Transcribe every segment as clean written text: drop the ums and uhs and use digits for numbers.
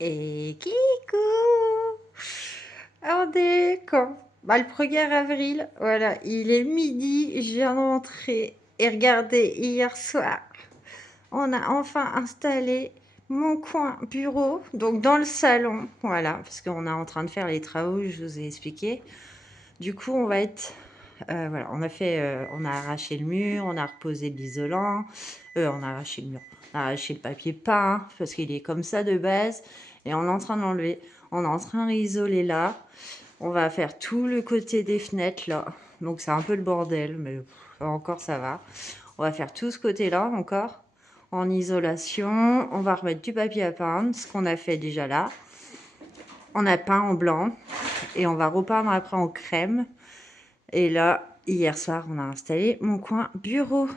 Et Kikou! On est quand? Bah, le 1er avril, voilà, il est midi, je viens de rentrer et regardez, hier soir, on a enfin installé mon coin bureau, donc dans le salon, voilà, parce qu'on est en train de faire les travaux, je vous ai expliqué. Du coup, on va être, voilà, on a arraché le mur, on a reposé de l'isolant, on a arraché le mur, on a arraché le papier peint, parce qu'il est comme ça de base, et on est en train de l'enlever. On est en train d'isoler là. On va faire tout le côté des fenêtres là. Donc c'est un peu le bordel, mais encore ça va. On va faire tout ce côté-là encore en isolation. On va remettre du papier à peindre, ce qu'on a fait déjà là. On a peint en blanc et on va repeindre après en crème. Et là, hier soir, on a installé mon coin bureau.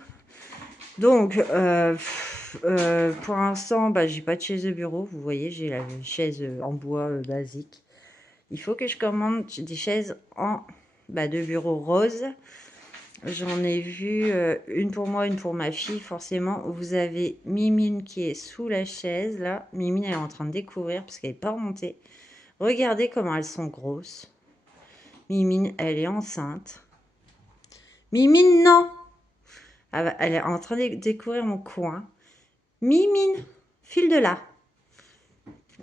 Donc, pour l'instant, bah, j'ai pas de chaise de bureau. Vous voyez, j'ai la chaise en bois basique. Il faut que je commande des chaises de bureau rose. J'en ai vu une pour moi, une pour ma fille. Forcément, vous avez Mimine qui est sous la chaise. Là, Mimine, elle est en train de découvrir parce qu'elle n'est pas remontée. Regardez comment elles sont grosses. Mimine, elle est enceinte. Mimine, non! Elle est en train de découvrir mon coin. Mimine, file de là.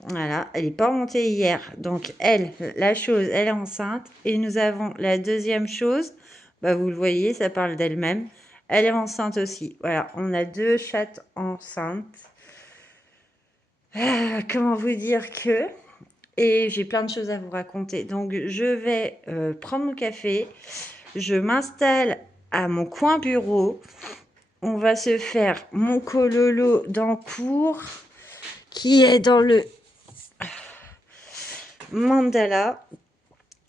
Voilà, elle n'est pas remontée hier. Donc, la chose, elle est enceinte. Et nous avons la deuxième chose. Bah, vous le voyez, ça parle d'elle-même. Elle est enceinte aussi. Voilà, on a 2 chattes enceintes. Comment vous dire que... Et j'ai plein de choses à vous raconter. Donc, je vais prendre mon café. Je m'installe à mon coin bureau. On va se faire mon cololo dans le cours qui est dans le mandala.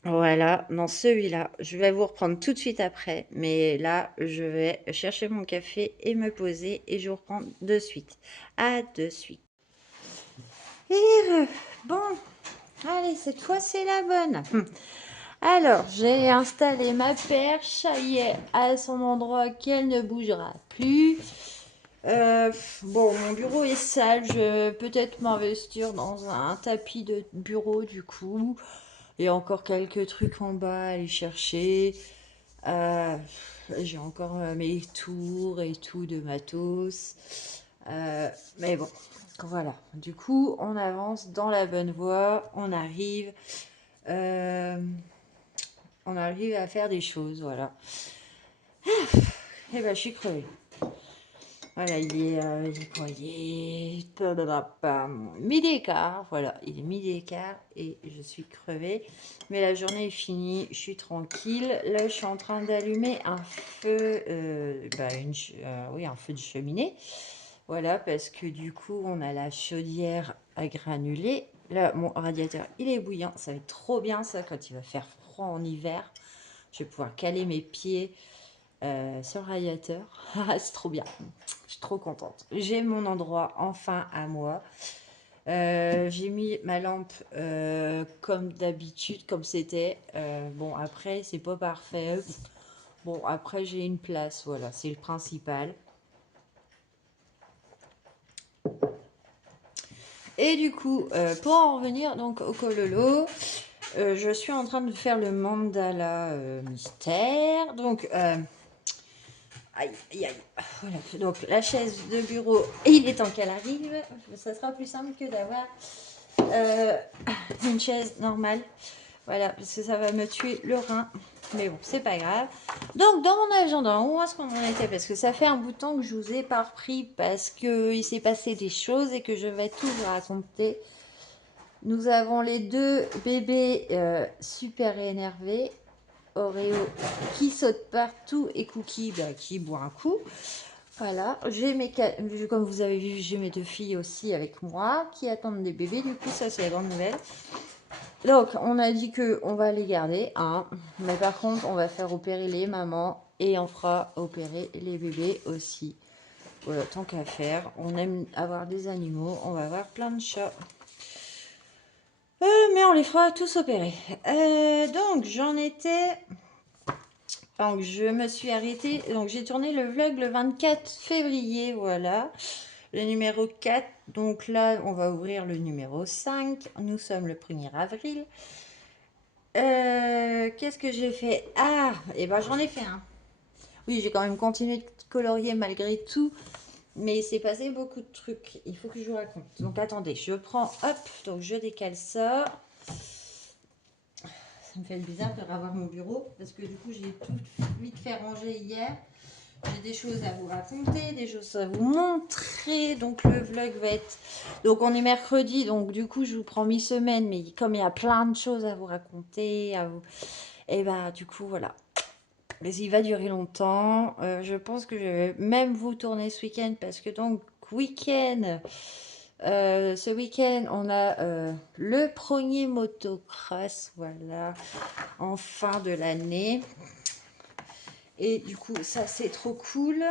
Voilà, dans celui-là. Je vais vous reprendre tout de suite après. Mais là, je vais chercher mon café et me poser. Et je vous reprends de suite. À de suite. Et bon, allez, cette fois, c'est la bonne. Alors, j'ai installé ma perche. Ça y est, à son endroit qu'elle ne bougera plus. Bon, mon bureau est sale. Je vais peut-être m'investir dans un tapis de bureau du coup. Et encore quelques trucs en bas à aller chercher. Euh, j'ai encore mes tours et tout de matos. Mais bon, voilà. Du coup, on avance dans la bonne voie. Euh, on arrive à faire des choses. Voilà. Et ben, je suis crevée. Voilà, il est quoi? Il est midi et quart. Voilà, il est midi et quart et je suis crevée. Mais la journée est finie, je suis tranquille. Là, je suis en train d'allumer un feu, oui, un feu de cheminée. Voilà, parce que du coup, on a la chaudière à granulés. Là, mon radiateur, il est bouillant. Ça va être trop bien, ça, quand il va faire froid en hiver. Je vais pouvoir caler mes pieds sur le radiateur. C'est trop bien. Je suis trop contente. J'ai mon endroit enfin à moi. J'ai mis ma lampe comme d'habitude, comme c'était. Bon, après, c'est pas parfait. Bon, après, j'ai une place. Voilà, c'est le principal. Et du coup, pour en revenir donc au kololo, je suis en train de faire le mandala mystère. Donc, aïe, aïe, aïe. Voilà. Donc la chaise de bureau, il est temps qu'elle arrive. Ça sera plus simple que d'avoir euh, une chaise normale. Voilà, parce que ça va me tuer le rein. Mais bon, c'est pas grave. Donc, dans mon agenda, où est-ce qu'on en était? Parce que ça fait un bout de temps que je vous ai pas repris parce qu'il s'est passé des choses et que je vais tout vous raconter. Nous avons les 2 bébés super énervés. Oreo qui saute partout et Cookie qui boit un coup. Voilà, comme vous avez vu, j'ai mes 2 filles aussi avec moi qui attendent des bébés. Du coup, ça, c'est la grande nouvelle. Donc, on a dit qu'on va les garder, hein. Mais par contre, on va faire opérer les mamans et on fera opérer les bébés aussi. Voilà, tant qu'à faire. On aime avoir des animaux, on va avoir plein de chats. Mais on les fera tous opérer. Donc, j'en étais... Donc, je me suis arrêtée. Donc, j'ai tourné le vlog le 24 février, voilà. le numéro 4. Donc là, on va ouvrir le numéro 5. Nous sommes le 1er avril. Qu'est-ce que j'ai fait? Ah, et ben j'en ai fait un. Oui, j'ai quand même continué de colorier malgré tout. Mais il s'est passé beaucoup de trucs. Il faut que je vous raconte. Donc attendez, je prends, hop, donc je décale ça. Ça me fait bizarre de revoir mon bureau parce que du coup j'ai tout vite fait ranger hier. J'ai des choses à vous raconter, des choses à vous montrer. Donc le vlog va être... Donc on est mercredi, donc du coup je vous prends mi-semaine. Mais comme il y a plein de choses à vous raconter, à vous... Et bah du coup voilà. Mais il va durer longtemps. Je pense que je vais même vous tourner ce week-end parce que donc week-end... ce week-end, on a le premier motocross, voilà, en fin de l'année. Et du coup, ça, c'est trop cool.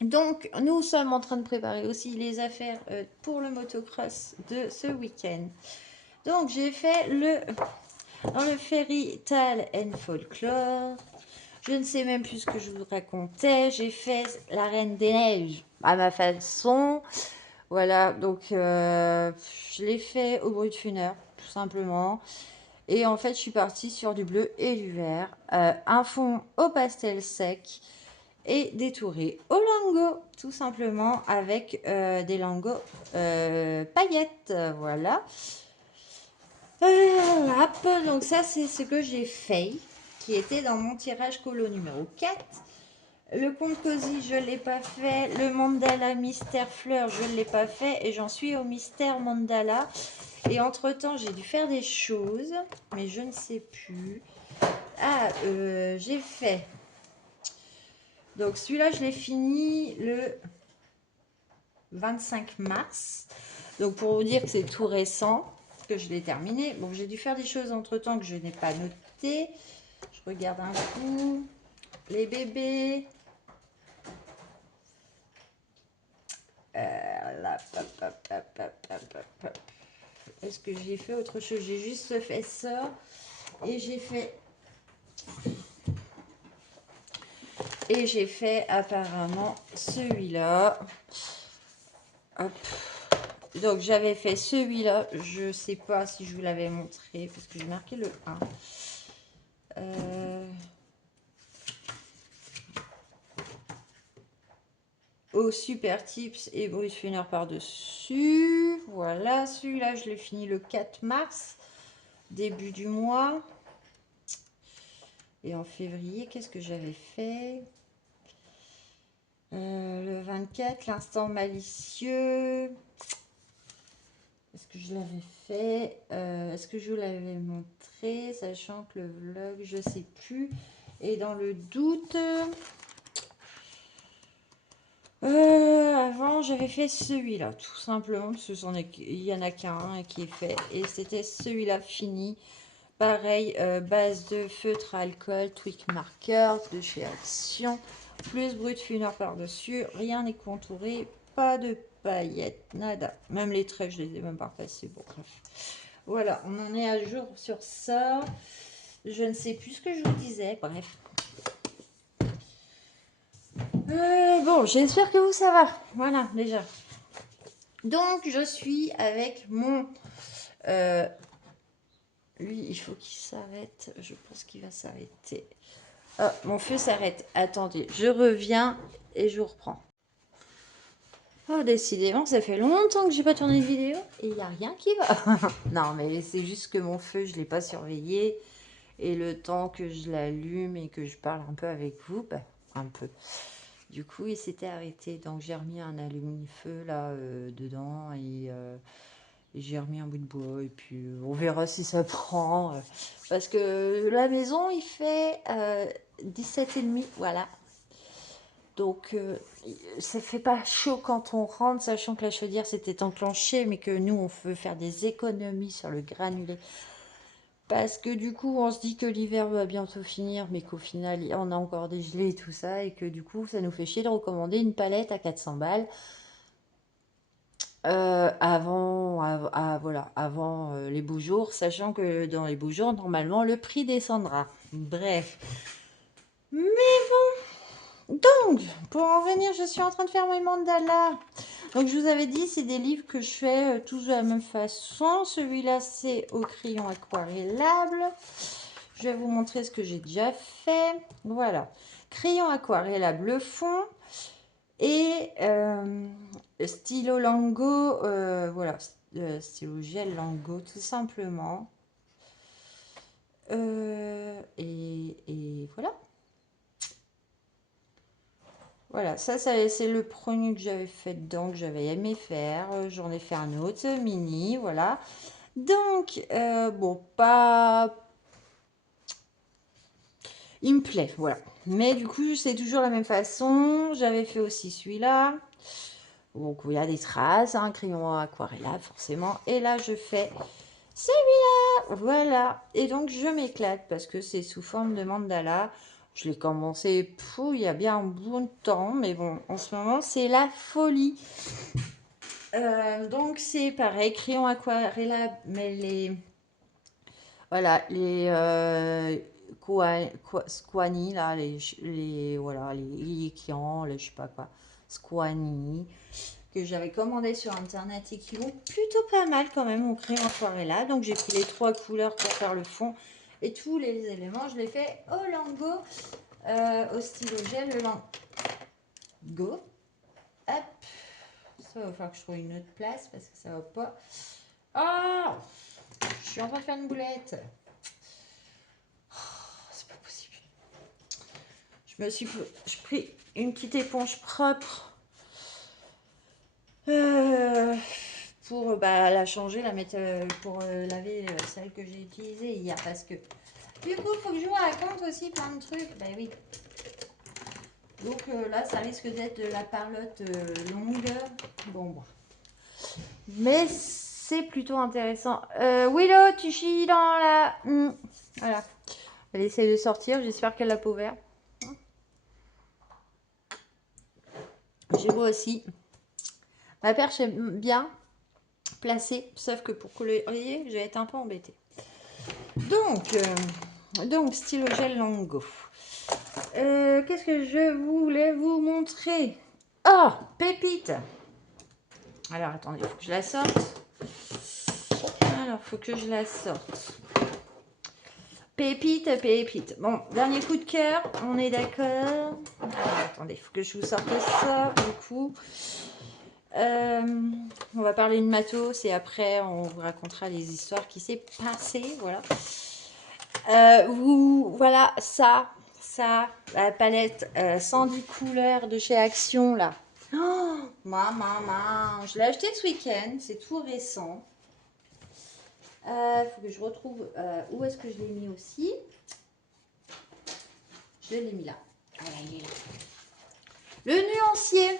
Donc, nous sommes en train de préparer aussi les affaires pour le motocross de ce week-end. Donc, j'ai fait dans le Fairy Tale and Folklore. Je ne sais même plus ce que je vous racontais. J'ai fait la Reine des Neiges à ma façon. Voilà, donc je l'ai fait au brut funeur, tout simplement. Et en fait, je suis partie sur du bleu et du vert. Un fond au pastel sec et détouré au lingot, tout simplement, avec des lingots paillettes. Voilà. Hop, donc ça, c'est ce que j'ai fait, qui était dans mon tirage colo numéro 4. Le conte cosy, je ne l'ai pas fait. Le mandala mystère fleur, je ne l'ai pas fait. Et j'en suis au mystère mandala. Et entre-temps, j'ai dû faire des choses. Mais je ne sais plus. Ah, j'ai fait. Donc celui-là, je l'ai fini le 25 mars. Donc pour vous dire que c'est tout récent que je l'ai terminé. Bon, j'ai dû faire des choses entre-temps que je n'ai pas notées. Je regarde un coup. Les bébés. Là, est-ce que j'ai fait autre chose? J'ai juste fait ça et j'ai fait apparemment celui-là. Hop. Donc j'avais fait celui-là. Je sais pas si je vous l'avais montré parce que j'ai marqué le 1. Au super tips et Bruce Funner par-dessus. Voilà, celui-là, je l'ai fini le 4 mars, début du mois. Et en février, qu'est-ce que j'avais fait? Le 24, l'instant malicieux. Est-ce que je l'avais fait? Est-ce que je vous l'avais montré? Sachant que le vlog, je sais plus. Et dans le doute... avant, j'avais fait celui-là, tout simplement, parce qu'il y en a qu'un qui est fait. Et c'était celui-là fini. Pareil, base de feutre à alcool, Tweak Marker de chez Action. Plus brut funner par-dessus. Rien n'est contouré. Pas de paillettes, nada. Même les traits, je les ai même pas passés. Bon, bref. Voilà, on en est à jour sur ça. Je ne sais plus ce que je vous disais. Bref. Bon, j'espère que vous, ça va. Voilà, déjà. Donc, je suis avec mon... lui, il faut qu'il s'arrête. Je pense qu'il va s'arrêter. Ah, mon feu s'arrête. Attendez, je reviens et je reprends. Oh, décidément, ça fait longtemps que j'ai pas tourné de vidéo et il n'y a rien qui va. Non, mais c'est juste que mon feu, je ne l'ai pas surveillé. Et le temps que je l'allume et que je parle un peu avec vous, bah, un peu. Du coup, il s'était arrêté. Donc, j'ai remis un allume-feu là dedans et j'ai remis un bout de bois. Et puis, on verra si ça prend. Parce que la maison, il fait 17,5. Voilà. Donc, ça fait pas chaud quand on rentre, sachant que la chaudière s'était enclenchée, mais que nous, on veut faire des économies sur le granulé. Parce que du coup, on se dit que l'hiver va bientôt finir, mais qu'au final, on a encore des gelées et tout ça, et que du coup, ça nous fait chier de recommander une palette à 400 balles. Avant les beaux jours, sachant que dans les beaux jours, normalement, le prix descendra. Bref. Mais bon, donc, pour en venir, je suis en train de faire mes mandalas. Donc, je vous avais dit, c'est des livres que je fais tous de la même façon. Celui-là, c'est au crayon aquarellable. Je vais vous montrer ce que j'ai déjà fait. Voilà. Crayon aquarellable fond. Et stylo Lango. Voilà. Stylo gel Lango, tout simplement. Et voilà. Voilà, ça c'est le premier que j'avais fait dedans, que j'avais aimé faire. J'en ai fait un autre, mini, voilà. Donc, bon, pas... Il me plaît, voilà. Mais du coup, c'est toujours la même façon. J'avais fait aussi celui-là. Donc, il y a des traces, un crayon aquarellable, forcément. Et là, je fais celui-là, voilà. Et donc, je m'éclate parce que c'est sous forme de mandala. Je l'ai commencé il y a bien un bon temps, mais bon, en ce moment, c'est la folie. Donc, c'est pareil, crayon aquarellable, mais les... Voilà, les squani, là, voilà, les liquians, les je sais pas quoi, squani, que j'avais commandé sur internet et qui vont plutôt pas mal quand même au crayon aquarellable. Donc, j'ai pris les 3 couleurs pour faire le fond et tous les éléments, je les fais au Lango, au stylo gel, le Lango. Hop, ça va falloir que je trouve une autre place parce que ça va pas. Ah, je suis en train de faire une boulette. C'est pas possible. J'ai pris une petite éponge propre pour la changer, la mettre pour laver celle que j'ai utilisée hier parce que du coup il faut que je vous raconte aussi plein de trucs. Bah oui. Donc là ça risque d'être de la parlotte longue. Bon. Mais c'est plutôt intéressant. Willow, tu chies dans la... Voilà. Elle essaye de sortir. J'espère qu'elle l'a pas ouvert. J'ai beau aussi. Ma perche est bien placée. Sauf que pour colorier, je vais être un peu embêtée. Donc stylo gel Lango. Qu'est-ce que je voulais vous montrer? Oh, pépite. Alors, attendez, il faut que je la sorte. Pépite, pépite. Bon, dernier coup de cœur, on est d'accord. Attendez, il faut que je vous sorte ça, du coup. On va parler de matos et après, on vous racontera les histoires qui s'est passé, voilà. Voilà, ça, la palette 110 couleurs de chez Action, là. Oh, maman, je l'ai acheté ce week-end, c'est tout récent. Faut que je retrouve où est-ce que je l'ai mis aussi. Je l'ai mis là. Voilà, il est là. Le nuancier.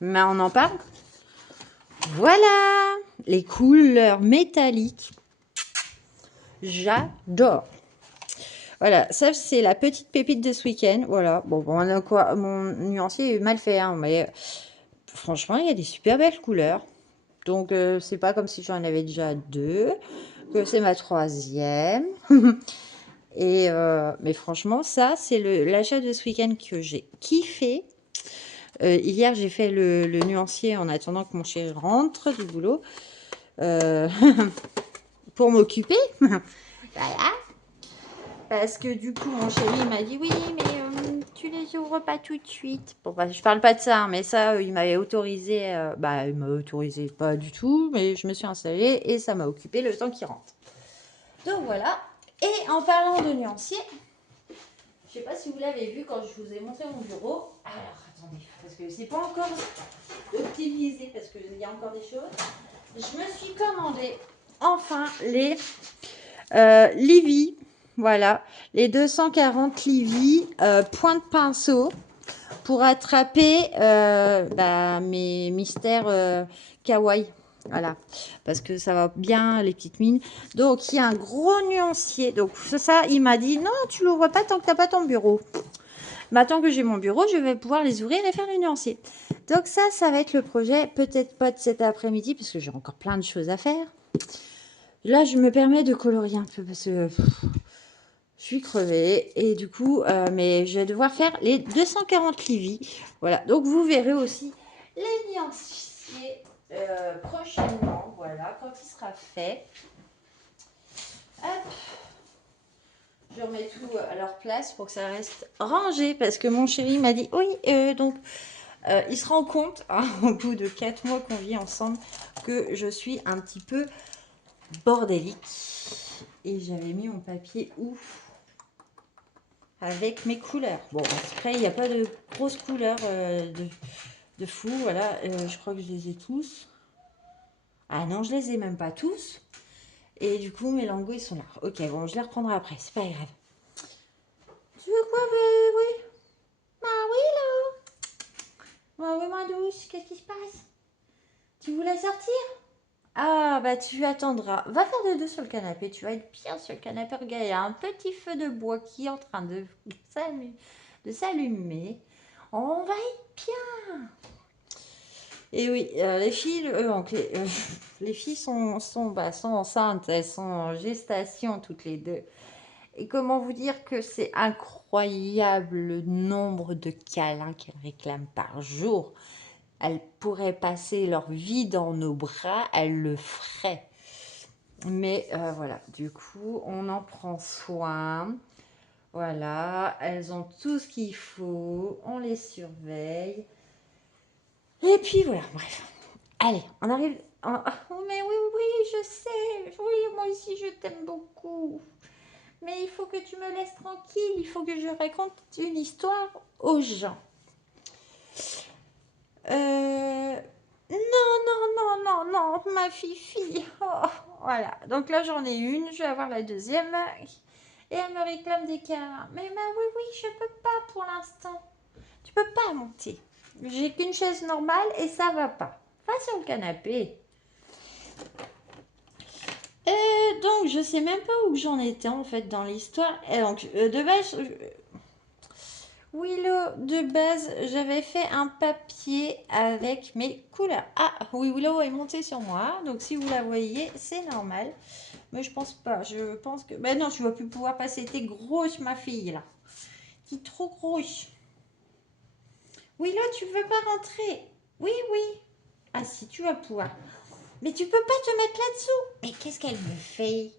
Mais on en parle. Voilà. Les couleurs métalliques. J'adore. Voilà, ça c'est la petite pépite de ce week-end. Voilà. Bon, mon nuancier est mal fait, hein, mais franchement, il y a des super belles couleurs. Donc, c'est pas comme si j'en avais déjà 2. Que c'est ma 3e. Mais franchement, ça, c'est l'achat de ce week-end que j'ai kiffé. Hier, j'ai fait le nuancier en attendant que mon chéri rentre du boulot. Pour m'occuper. Voilà. Parce que du coup, mon chéri m'a dit, oui, mais tu les ouvres pas tout de suite. Bon, je parle pas de ça, hein, mais ça, il m'avait autorisé. Il m'a autorisé pas du tout, mais je me suis installée et ça m'a occupé le temps qu'il rentre. Donc voilà. Et en parlant de nuancier, je sais pas si vous l'avez vu quand je vous ai montré mon bureau. Alors, attendez, parce que c'est pas encore optimisé, parce qu'il y a encore des choses. Je me suis commandé, enfin, les Livy. Voilà, les 240 Livy point de pinceau pour attraper mes mystères kawaii. Voilà, parce que ça va bien les petites mines. Donc, il y a un gros nuancier. Donc, ça, il m'a dit, non, tu l'ouvres pas tant que tu n'as pas ton bureau. Maintenant que j'ai mon bureau, je vais pouvoir les ouvrir et faire le nuancier. Donc, ça va être le projet. Peut-être pas de cet après-midi, parce que j'ai encore plein de choses à faire. Là, je me permets de colorier un peu, parce que je suis crevée. Et du coup, mais je vais devoir faire les 240 Livy. Voilà, donc vous verrez aussi les nuanciers. papier prochainement, voilà, quand il sera fait. Hop, je remets tout à leur place pour que ça reste rangé, parce que mon chéri m'a dit, oui, donc, il se rend compte, hein, au bout de 4 mois qu'on vit ensemble, que je suis un petit peu bordélique. Et j'avais mis mon papier ouf avec mes couleurs. Bon, après, il n'y a pas de grosses couleurs de fou, voilà. Je crois que je les ai tous. Ah non, je les ai même pas tous. Et du coup, mes lingots, ils sont là. Ok, bon, je les reprendrai après, c'est pas grave. Tu veux quoi, oui? Bah oui, là. Bah oui, ma douce, qu'est-ce qui se passe? Tu voulais sortir? Ah, bah tu attendras. Va faire des deux sur le canapé, tu vas être bien sur le canapé. Regarde, il y a un petit feu de bois qui est en train de s'allumer. On va être bien. Et oui, les filles, donc les filles sont enceintes, elles sont en gestation toutes les deux. Et comment vous dire que c'est incroyable le nombre de câlins qu'elles réclament par jour. Elles pourraient passer leur vie dans nos bras, elles le feraient. Mais voilà, du coup, on en prend soin. Voilà, elles ont tout ce qu'il faut, on les surveille. Et puis voilà, bref. Allez, on arrive. Oh, mais oui, oui, je sais. Oui, moi aussi, je t'aime beaucoup. Mais il faut que tu me laisses tranquille. Il faut que je raconte une histoire aux gens. Non, non, non, non, non, ma fifi. Oh, voilà. Donc là, j'en ai une. Je vais avoir la deuxième. Et elle me réclame des câlins. Mais oui, oui, je peux pas pour l'instant. Tu peux pas monter. J'ai qu'une chaise normale et ça va pas. Va sur le canapé. Donc, je sais même pas où j'en étais en fait dans l'histoire. Et donc, de base, Willow, de base, j'avais fait un papier avec mes couleurs. Ah, oui, Willow est montée sur moi. Donc, si vous la voyez, c'est normal. Mais je pense pas. Je pense que. Ben non, tu vas plus pouvoir passer. T'es grosse, ma fille, là. T'es trop grosse. Willow, tu veux pas rentrer? Oui, oui. Ah, si, tu vas pouvoir. Mais tu peux pas te mettre là-dessous. Mais qu'est-ce qu'elle me fait?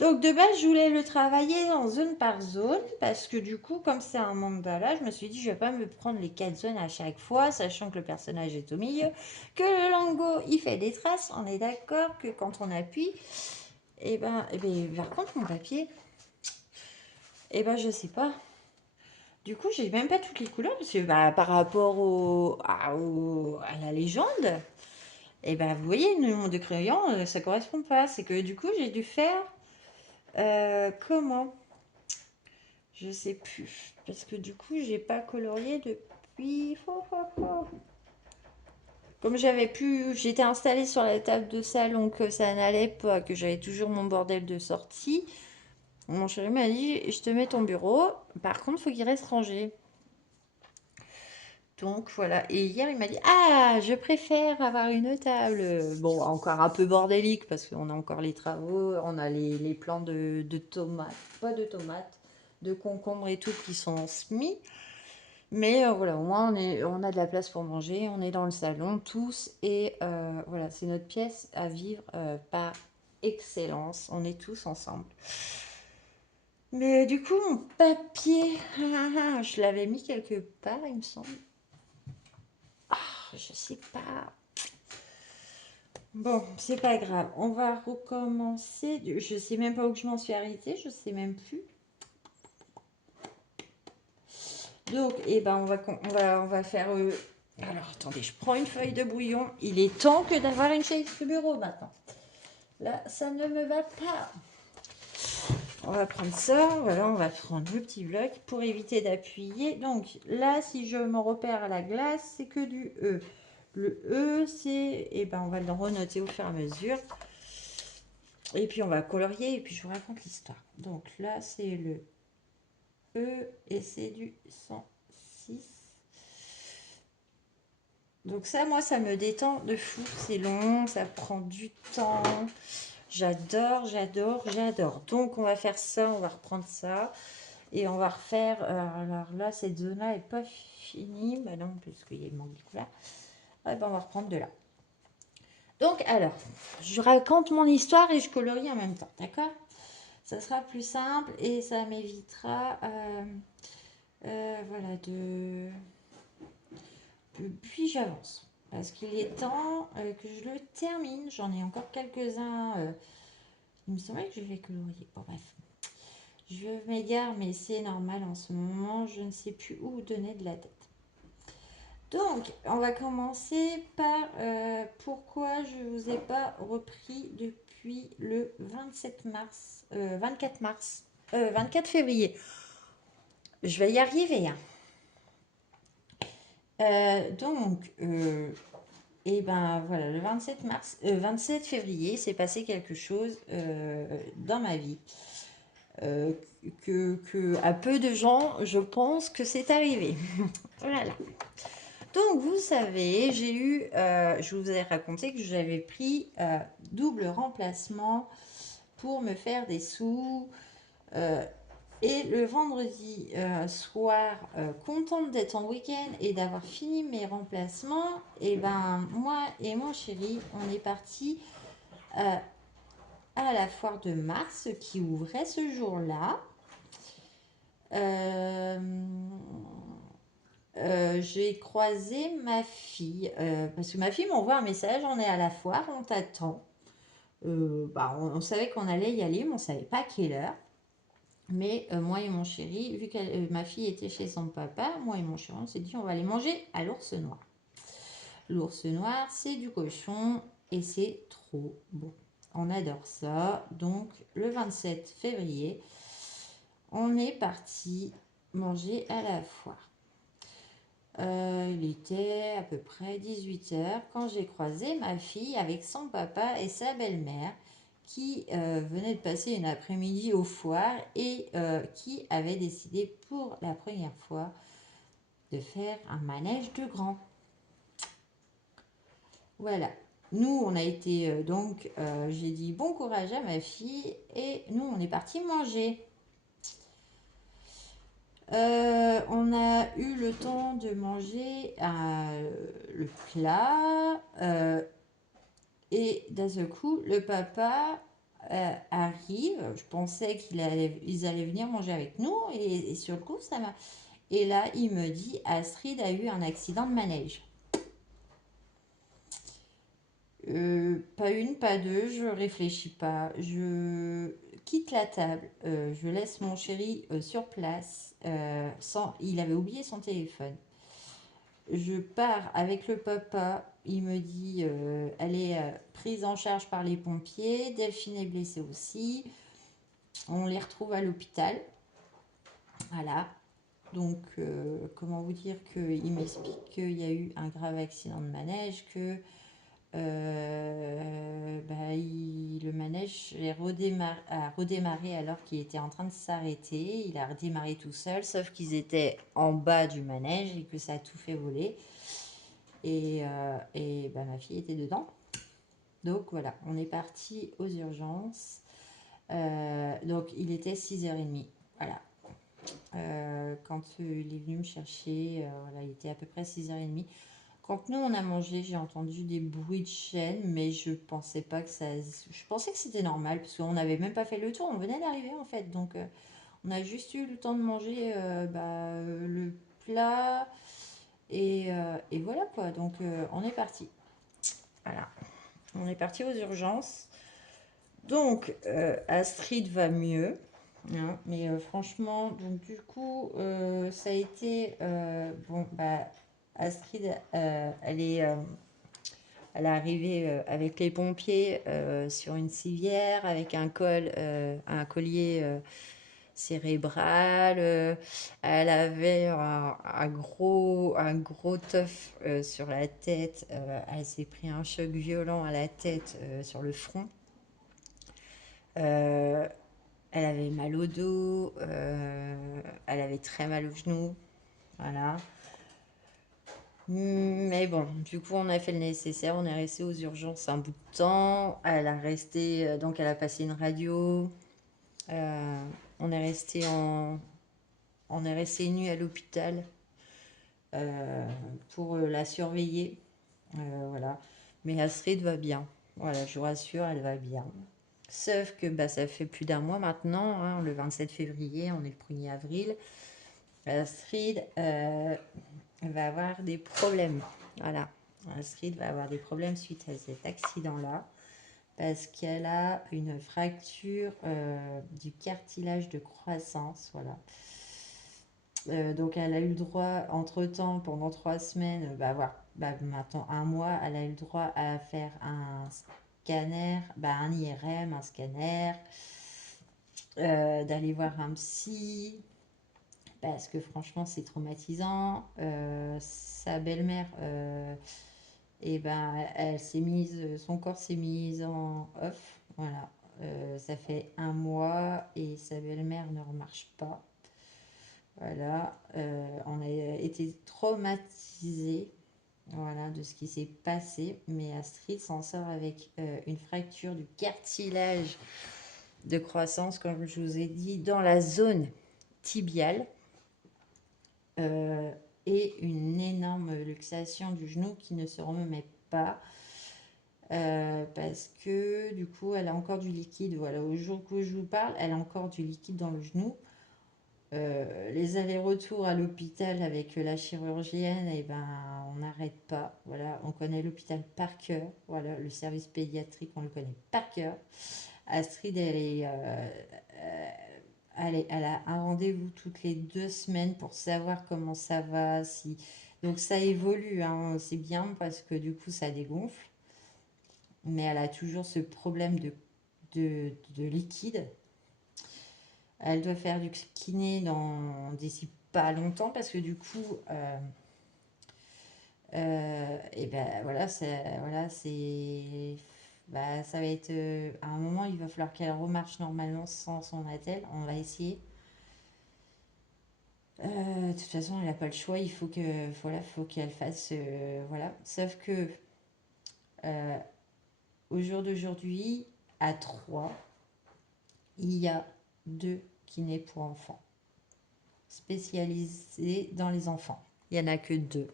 Donc de base, je voulais le travailler en zone par zone parce que du coup, comme c'est un mandala, je me suis dit, je vais pas me prendre les 4 zones à chaque fois, sachant que le personnage est au milieu, que le Lango, il fait des traces. On est d'accord que quand on appuie, par contre, mon papier, je sais pas. Du coup, j'ai même pas toutes les couleurs parce que par rapport à la légende, vous voyez, le nombre de crayons, ça correspond pas. C'est que du coup, j'ai dû faire comment? Je sais plus. Parce que du coup, j'ai pas colorié depuis. Comme j'étais installée sur la table de salon, que ça n'allait pas, que j'avais toujours mon bordel de sortie. Mon chéri m'a dit, je te mets ton bureau. Par contre, faut qu'il reste rangé. Donc voilà. Et hier, il m'a dit, ah, je préfère avoir une table. Bon, encore un peu bordélique parce qu'on a encore les travaux, on a les plants de tomates, pas de tomates, de concombres et tout qui sont semis. Mais voilà, au moins on a de la place pour manger, on est dans le salon tous et voilà, c'est notre pièce à vivre par excellence. On est tous ensemble. Mais du coup, mon papier, je l'avais mis quelque part, il me semble. Ah, je sais pas. Bon, c'est pas grave. On va recommencer. Je sais même pas où je m'en suis arrêtée, je sais même plus. Donc, on va faire. Alors, attendez, je prends une feuille de brouillon. Il est temps que d'avoir une chaise de bureau maintenant. Là, ça ne me va pas. On va prendre ça. Voilà, on va prendre le petit bloc pour éviter d'appuyer. Donc, là, si je me repère à la glace, c'est que du E. Le E, c'est. On va le renoter au fur et à mesure. Et puis, on va colorier et puis je vous raconte l'histoire. Donc, là, c'est le E et c'est du 106. Donc ça, moi, ça me détend de fou. C'est long, ça prend du temps. J'adore, j'adore, j'adore. Donc, on va faire ça, on va reprendre ça. Et on va refaire. Alors là, cette zone-là n'est pas finie. Bah non, parce qu'il manque des couleurs. Ah, ben, on va reprendre de là. Donc, alors, je raconte mon histoire et je colorie en même temps, d'accord? Ça sera plus simple et ça m'évitera voilà, puis j'avance. Parce qu'il est temps que je le termine. J'en ai encore quelques-uns. Il me semblait que je vais colorier. Bon, bref. Je m'égare, mais c'est normal en ce moment. Je ne sais plus où donner de la tête. Donc, on va commencer par pourquoi je ne vous ai pas repris depuis le 27 mars, 24 mars, 24 février. Je vais y arriver. Hein. Et ben voilà, le 27 mars, 27 février, s'est passé quelque chose dans ma vie. Que à peu de gens, je pense que c'est arrivé. Voilà. Donc, vous savez, je vous ai raconté que j'avais pris double remplacement pour me faire des sous. Et le vendredi soir, contente d'être en week-end et d'avoir fini mes remplacements, et ben moi et mon chéri, on est parti à la foire de Mars qui ouvrait ce jour-là. J'ai croisé ma fille, parce que ma fille m'envoie un message, on est à la foire, on t'attend. On savait qu'on allait y aller, mais on ne savait pas à quelle heure. Mais moi et mon chéri, vu que ma fille était chez son papa, moi et mon chéri, on s'est dit on va aller manger à l'ours noir. L'ours noir, c'est du cochon et c'est trop bon. On adore ça. Donc le 27 février, on est parti manger à la foire. Il était à peu près 18h quand j'ai croisé ma fille avec son papa et sa belle-mère qui venait de passer une après-midi aux foires et qui avait décidé pour la première fois de faire un manège de grand. Voilà. Nous, on a été j'ai dit bon courage à ma fille et nous, on est parti manger. On a eu le temps de manger le plat et d'un seul coup, le papa arrive. Je pensais qu'ils allaient venir manger avec nous et sur le coup, ça m'a... Et là, il me dit, Astrid a eu un accident de manège. Pas une, pas deux, je réfléchis pas. Je quitte la table, je laisse mon chéri sur place. Il avait oublié son téléphone. Je pars avec le papa. Il me dit, elle est prise en charge par les pompiers. Delphine est blessée aussi. On les retrouve à l'hôpital. Voilà. Donc, comment vous dire qu'il m'explique qu'il y a eu un grave accident de manège, que le manège a redémarré alors qu'il était en train de s'arrêter. Il a redémarré tout seul, sauf qu'ils étaient en bas du manège et que ça a tout fait voler. Et ma fille était dedans. Donc voilà, on est parti aux urgences. Donc il était 6h30. Voilà. Quand il est venu me chercher, voilà, il était à peu près 6h30. Quand nous on a mangé, j'ai entendu des bruits de chaîne, mais je pensais pas que ça. Je pensais que c'était normal parce qu'on n'avait même pas fait le tour, on venait d'arriver en fait. Donc on a juste eu le temps de manger le plat et voilà quoi. Donc on est parti. Voilà. On est parti aux urgences. Donc Astrid va mieux. Hein, mais franchement, donc du coup, ça a été Astrid, elle est arrivée avec les pompiers sur une civière avec un collier cérébral. Elle avait un gros teuf sur la tête. Elle s'est pris un choc violent à la tête sur le front. Elle avait mal au dos, elle avait très mal au genou, voilà. Mais bon, du coup, on a fait le nécessaire, on est resté aux urgences un bout de temps. Donc elle a passé une radio. On est resté on est resté une nuit à l'hôpital pour la surveiller. Voilà. Mais Astrid va bien. Voilà, je vous rassure, elle va bien. Sauf que bah, ça fait plus d'un mois maintenant, hein, le 27 février, on est le 1er avril. Astrid va avoir des problèmes. Voilà. Astrid va avoir des problèmes suite à cet accident-là. Parce qu'elle a une fracture du cartilage de croissance. Voilà. Donc elle a eu le droit, entre-temps, pendant 3 semaines, maintenant un mois, elle a eu le droit à faire un scanner, un IRM, un scanner, d'aller voir un psy, parce que franchement c'est traumatisant. Sa belle-mère, elle s'est mise, son corps s'est mis en off, voilà. Ça fait un mois et sa belle-mère ne remarche pas. Voilà, on a été traumatisés, voilà, de ce qui s'est passé, mais Astrid s'en sort avec une fracture du cartilage de croissance, comme je vous ai dit, dans la zone tibiale, et une énorme luxation du genou qui ne se remet pas. Parce que du coup elle a encore du liquide, voilà, au jour que je vous parle, elle a encore du liquide dans le genou. Les allers-retours à l'hôpital avec la chirurgienne, et on n'arrête pas. Voilà, on connaît l'hôpital par cœur. Voilà, le service pédiatrique, on le connaît par cœur. Astrid, elle a un rendez-vous toutes les 2 semaines pour savoir comment ça va. Si... Donc ça évolue, hein, c'est bien parce que du coup ça dégonfle. Mais elle a toujours ce problème de liquide. Elle doit faire du kiné d'ici pas longtemps parce que du coup, voilà, ça va être à un moment, il va falloir qu'elle remarche normalement sans son attelle. On va essayer. De toute façon, elle n'a pas le choix. Il faut faut qu'elle fasse, voilà. Sauf que au jour d'aujourd'hui, à 3, il y a 2 kinés pour enfants spécialisés dans les enfants. Il n'y en a que 2.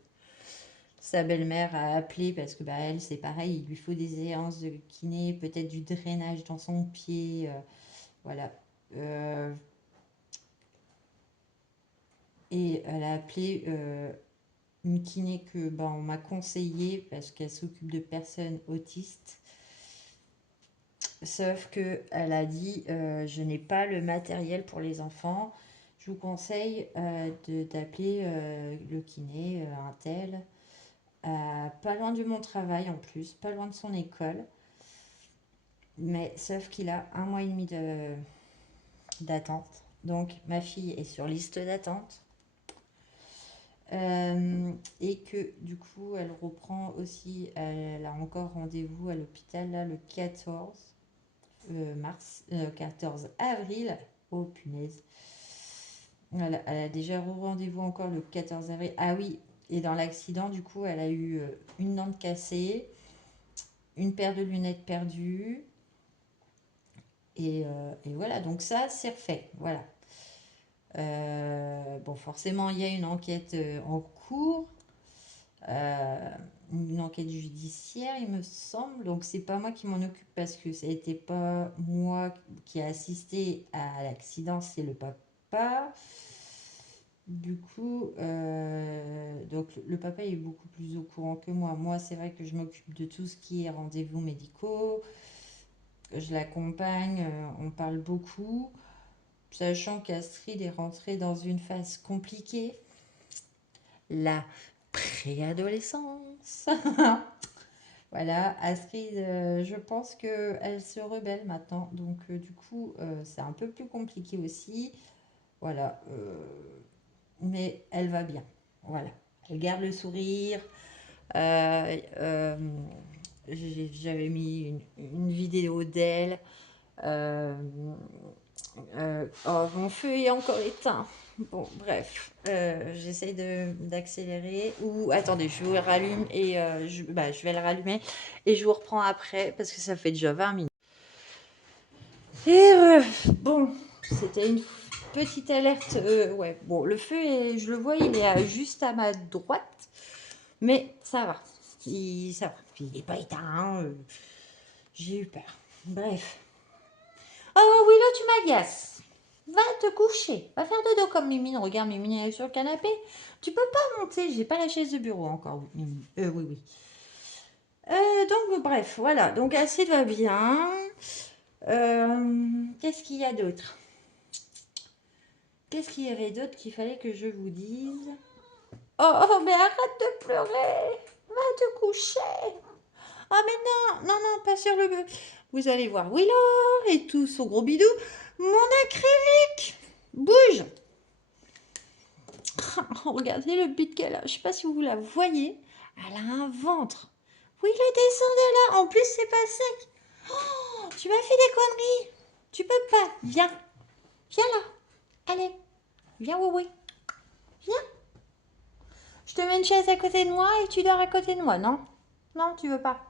Sa belle-mère a appelé parce que elle, c'est pareil, il lui faut des séances de kiné, peut-être du drainage dans son pied, voilà. Et elle a appelé une kiné que on m'a conseillé parce qu'elle s'occupe de personnes autistes. Sauf que elle a dit je n'ai pas le matériel pour les enfants. Je vous conseille d'appeler le kiné, un tel, pas loin de mon travail en plus, pas loin de son école. Mais sauf qu'il a 1 mois et demi d'attente. Donc ma fille est sur liste d'attente. Et que du coup elle reprend aussi, elle a encore rendez-vous à l'hôpital là, le 14 14 avril. Oh punaise. Elle a déjà rendez-vous encore le 14 avril. Ah oui, et dans l'accident, du coup, elle a eu une dent cassée, une paire de lunettes perdues. Et voilà, donc ça, c'est refait. Voilà. Bon, forcément, il y a une enquête en cours, une enquête judiciaire, il me semble. Donc, c'est pas moi qui m'en occupe parce que ça n'était pas moi qui ai assisté à l'accident, c'est le papa. Du coup, donc le papa est beaucoup plus au courant que moi. Moi, c'est vrai que je m'occupe de tout ce qui est rendez-vous médicaux. Je l'accompagne, on parle beaucoup. Sachant qu'Astrid est rentrée dans une phase compliquée, la préadolescence. Voilà, Astrid, je pense qu'elle se rebelle maintenant. Donc, du coup, c'est un peu plus compliqué aussi. Voilà. Mais elle va bien. Voilà. Elle garde le sourire. J'avais mis une vidéo d'elle. Oh, mon feu est encore éteint. Bon, bref, j'essaye d'accélérer. Ou attendez, je vous le rallume et je vais le rallumer et je vous reprends après parce que ça fait déjà 20 minutes. Et bon, c'était une petite alerte. Ouais, bon, le feu, je le vois, il est juste à ma droite. Mais ça va. Ça va. Puis il n'est pas éteint. J'ai eu peur. Bref. Oh, Willow, tu m'agaces. Va te coucher. Va faire dodo comme Mimine. Regarde, Mimine, elle est sur le canapé. Tu peux pas monter. J'ai pas la chaise de bureau encore, Mimine. Oui, oui. Donc, bref, voilà. Donc, Acide va bien. Qu'est-ce qu'il y a d'autre? Qu'est-ce qu'il y avait d'autre qu'il fallait que je vous dise? Oh, mais arrête de pleurer. Va te coucher. Ah, mais non, non, non, pas sur le... Vous allez voir Willow et tout son gros bidou. Mon acrylique. Bouge. Regardez le bide qu'elle a. Je sais pas si vous la voyez. Elle a un ventre. Willow, descend de là. En plus, c'est pas sec. Oh, tu m'as fait des conneries. Tu peux pas. Viens. Viens là. Allez. Viens, oui, oui. Viens. Je te mets une chaise à côté de moi et tu dors à côté de moi, non? Non, tu veux pas.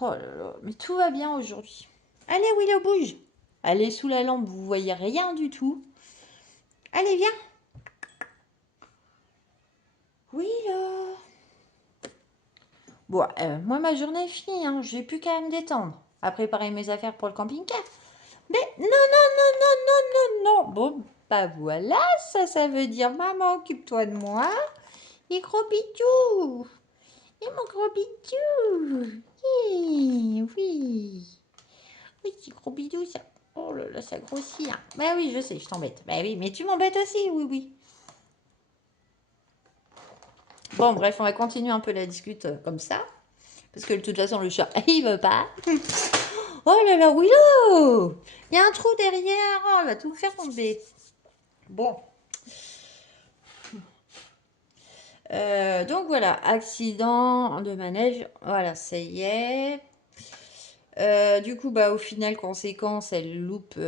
Oh là là, mais tout va bien aujourd'hui. Allez, Willow, bouge. Allez, sous la lampe, vous voyez rien du tout. Allez, viens. Willow. Bon, moi, ma journée est finie. Hein. J'ai plus qu'à me détendre. À préparer mes affaires pour le camping-car. Mais non, non, non, non, non, non, non. Bon, bah voilà, ça veut dire maman, occupe-toi de moi. Et gros bidou. Et mon gros bidou. Oui, oui. Oui, petit gros bidou, ça. Oh là là, ça grossit. Hein. Bah oui, je sais, je t'embête. Bah oui, mais tu m'embêtes aussi, oui, oui. Bon, bref, on va continuer un peu la discute comme ça. Parce que de toute façon, le chat, il veut pas. Oh là là, Willow! Il y a un trou derrière. Oh, elle va tout faire tomber. Bon. Donc voilà, accident de manège. Voilà, ça y est. Du coup, bah, au final, conséquence, elle loupe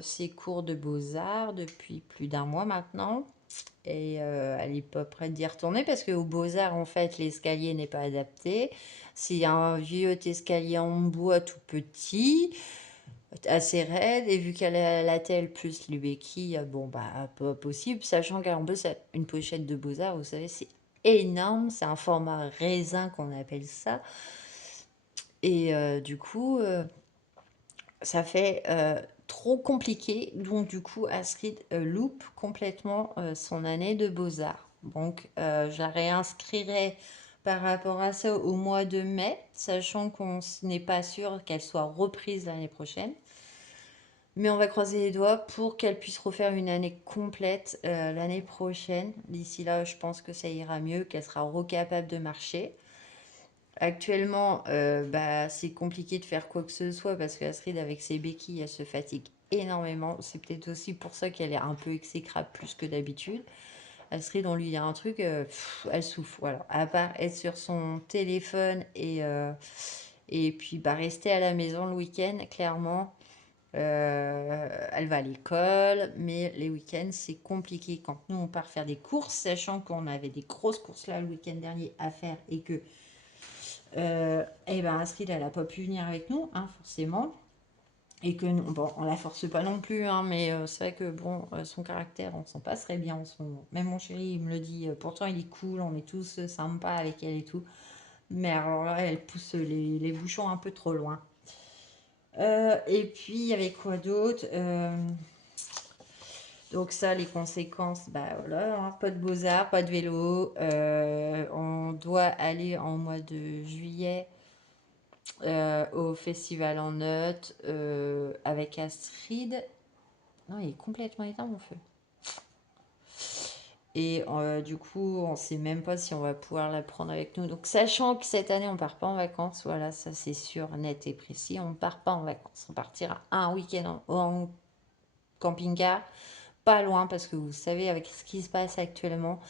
ses cours de beaux-arts depuis plus d'un mois maintenant. Et elle n'est pas prête d'y retourner parce qu'au Beaux-Arts, en fait, l'escalier n'est pas adapté. C'est un vieux escalier en bois tout petit, assez raide. Et vu qu'elle a la telle plus les béquilles, bon, bah, pas possible. Sachant qu'en plus, une pochette de Beaux-Arts, vous savez, c'est énorme. C'est un format raisin qu'on appelle ça. Et du coup, ça fait trop compliqué. Donc, du coup, Astrid loupe complètement son année de beaux-arts. Donc, je la réinscrirai par rapport à ça au mois de mai, sachant qu'on n'est pas sûr qu'elle soit reprise l'année prochaine. Mais on va croiser les doigts pour qu'elle puisse refaire une année complète l'année prochaine. D'ici là, je pense que ça ira mieux, qu'elle sera recapable de marcher. Actuellement, bah, c'est compliqué de faire quoi que ce soit parce qu'Astrid, avec ses béquilles, elle se fatigue énormément. C'est peut-être aussi pour ça qu'elle est un peu exécrable plus que d'habitude. Astrid, on lui dit un truc, elle souffre. Voilà. À part être sur son téléphone et puis bah, rester à la maison le week-end, clairement, elle va à l'école, mais les week-ends, c'est compliqué. Quand nous, on part faire des courses, sachant qu'on avait des grosses courses là le week-end dernier à faire et que et ben Astrid, elle n'a pas pu venir avec nous, hein, forcément. Et que, bon, on la force pas non plus, hein, mais c'est vrai que, bon, son caractère, on s'en passerait bien en ce moment. Même mon chéri, il me le dit, pourtant il est cool, on est tous sympas avec elle et tout. Mais alors là, elle pousse les bouchons un peu trop loin. Et puis, il y avait quoi d'autre donc ça, les conséquences, bah voilà, hein, pas de beaux-arts, pas de vélo. On doit aller en mois de juillet au festival en notes avec Astrid. Non, il est complètement éteint mon feu. Et du coup, on sait même pas si on va pouvoir la prendre avec nous. Donc, sachant que cette année, on part pas en vacances, voilà, ça c'est sûr, net et précis. On part pas en vacances. On partira un week-end en camping-car, pas loin, parce que vous savez, avec ce qui se passe actuellement,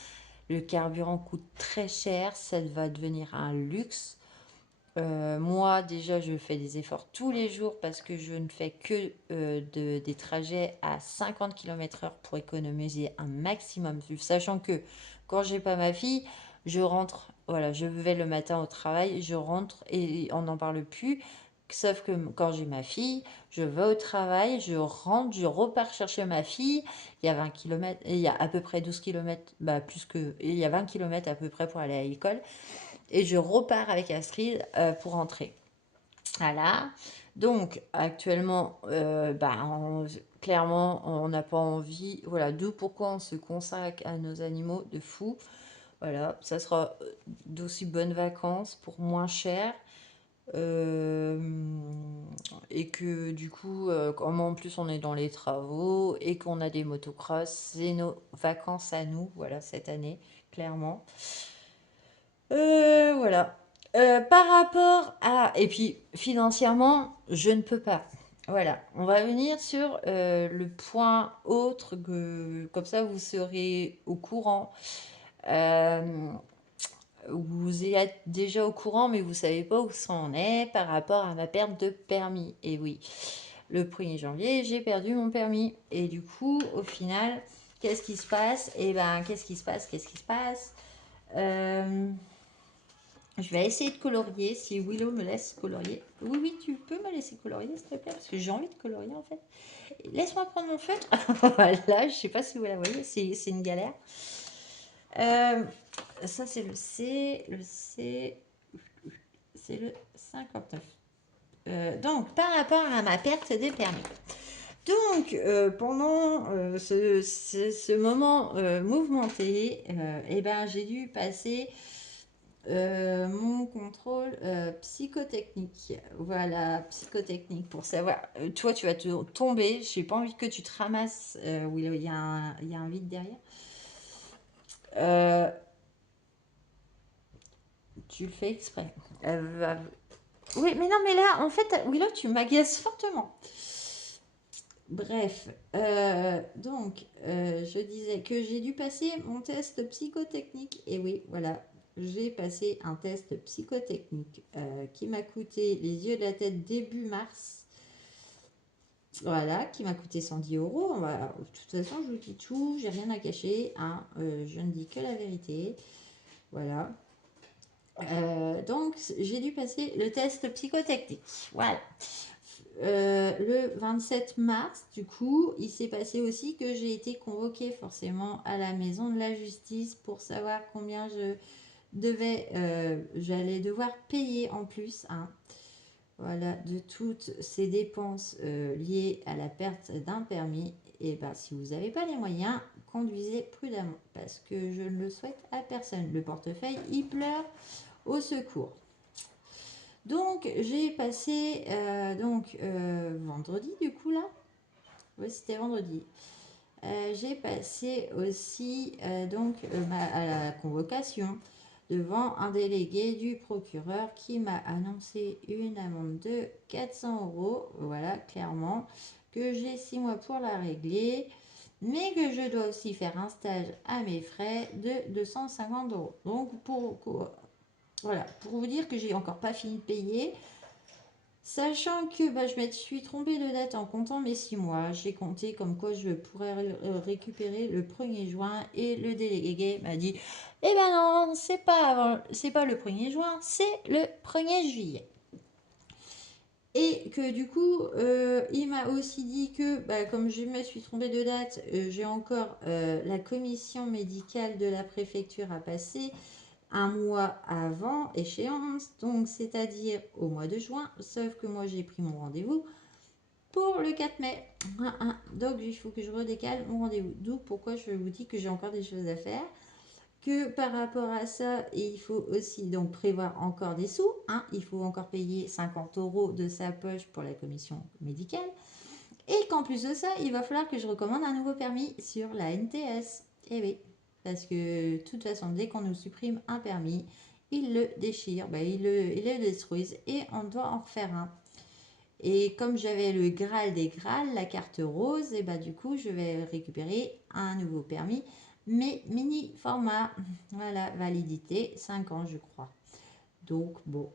le carburant coûte très cher. Ça va devenir un luxe. Moi, déjà, je fais des efforts tous les jours parce que je ne fais que des trajets à 50 km/h pour économiser un maximum. Sachant que quand j'ai pas ma fille, je rentre, voilà, je vais le matin au travail, je rentre et on n'en parle plus. Sauf que quand j'ai ma fille, je vais au travail, je rentre, je repars chercher ma fille. Il y a 20 km, il y a à peu près 12 kilomètres, bah plus que, il y a 20 kilomètres à peu près pour aller à l'école. Et je repars avec Astrid pour rentrer. Voilà. Donc, actuellement, clairement, on n'a pas envie. Voilà, d'où pourquoi on se consacre à nos animaux de fou. Voilà, ça sera d'aussi bonnes vacances pour moins cher. Euh, et que du coup, comme en plus on est dans les travaux et qu'on a des motocross, c'est nos vacances à nous, voilà, cette année, clairement. Voilà. Par rapport à... Et puis, financièrement, je ne peux pas. Voilà. On va venir sur le point autre que... Comme ça, vous serez au courant. Euh, vous êtes déjà au courant, mais vous savez pas où ça en est par rapport à ma perte de permis. Et oui, le 1er janvier, j'ai perdu mon permis. Et du coup, au final, qu'est-ce qui se passe? Eh ben, qu'est-ce qui se passe? Qu'est-ce qui se passe? Euh, je vais essayer de colorier si Willow me laisse colorier. Oui, oui, tu peux me laisser colorier, s'il te plaît, parce que j'ai envie de colorier en fait. Laisse-moi prendre mon feutre. Voilà, je sais pas si vous la voyez, c'est une galère. Euh, Ça, c'est le C. Le C, c'est le 59. Donc, par rapport à ma perte des permis. Donc, pendant ce moment mouvementé, eh ben, j'ai dû passer mon contrôle psychotechnique. Voilà, psychotechnique pour savoir. Toi, tu vas te tomber. J'ai pas envie que tu te ramasses. Oui, il y a un vide derrière. Euh, Tu le fais exprès. Oui, mais non, mais là, en fait, Willow, tu m'agaces fortement. Bref, je disais que j'ai dû passer mon test psychotechnique. Et oui, voilà, j'ai passé un test psychotechnique qui m'a coûté les yeux de la tête début mars. Voilà, qui m'a coûté 110 euros. Voilà. De toute façon, je vous dis tout, j'ai rien à cacher. Hein, je ne dis que la vérité. Voilà. J'ai dû passer le test psychotechnique. Voilà. Le 27 mars, du coup, il s'est passé aussi que j'ai été convoquée forcément à la maison de la justice pour savoir combien j'allais devoir payer en plus, hein, voilà, de toutes ces dépenses liées à la perte d'un permis. Et ben, si vous n'avez pas les moyens, conduisez prudemment parce que je ne le souhaite à personne. Le portefeuille, il pleure au secours. Donc j'ai passé vendredi du coup là. Oui, c'était vendredi. J'ai passé aussi à la convocation devant un délégué du procureur qui m'a annoncé une amende de 400 euros. Voilà, clairement, que j'ai 6 mois pour la régler, mais que je dois aussi faire un stage à mes frais de 250 euros. Donc, voilà, pour vous dire que j'ai encore pas fini de payer. Sachant que je me suis trompée de date en comptant mes 6 mois, j'ai compté comme quoi je pourrais récupérer le 1er juin et le délégué m'a dit eh ben non, c'est pas le 1er juin, c'est le 1er juillet. Et que du coup, il m'a aussi dit que comme je me suis trompée de date, j'ai encore la commission médicale de la préfecture à passer un mois avant échéance, donc c'est-à-dire au mois de juin, sauf que moi j'ai pris mon rendez-vous pour le 4 mai. Donc il faut que je redécale mon rendez-vous. D'où pourquoi je vous dis que j'ai encore des choses à faire. Que par rapport à ça, il faut aussi donc prévoir encore des sous. Hein. Il faut encore payer 50 euros de sa poche pour la commission médicale. Et qu'en plus de ça, il va falloir que je recommande un nouveau permis sur la NTS. Eh oui, parce que de toute façon, dès qu'on nous supprime un permis, ils le déchirent, ils le détruisent et on doit en refaire un. Et comme j'avais le Graal des Graals, la carte rose, et du coup, je vais récupérer un nouveau permis, mais mini format. Voilà, validité 5 ans, je crois. Donc, bon,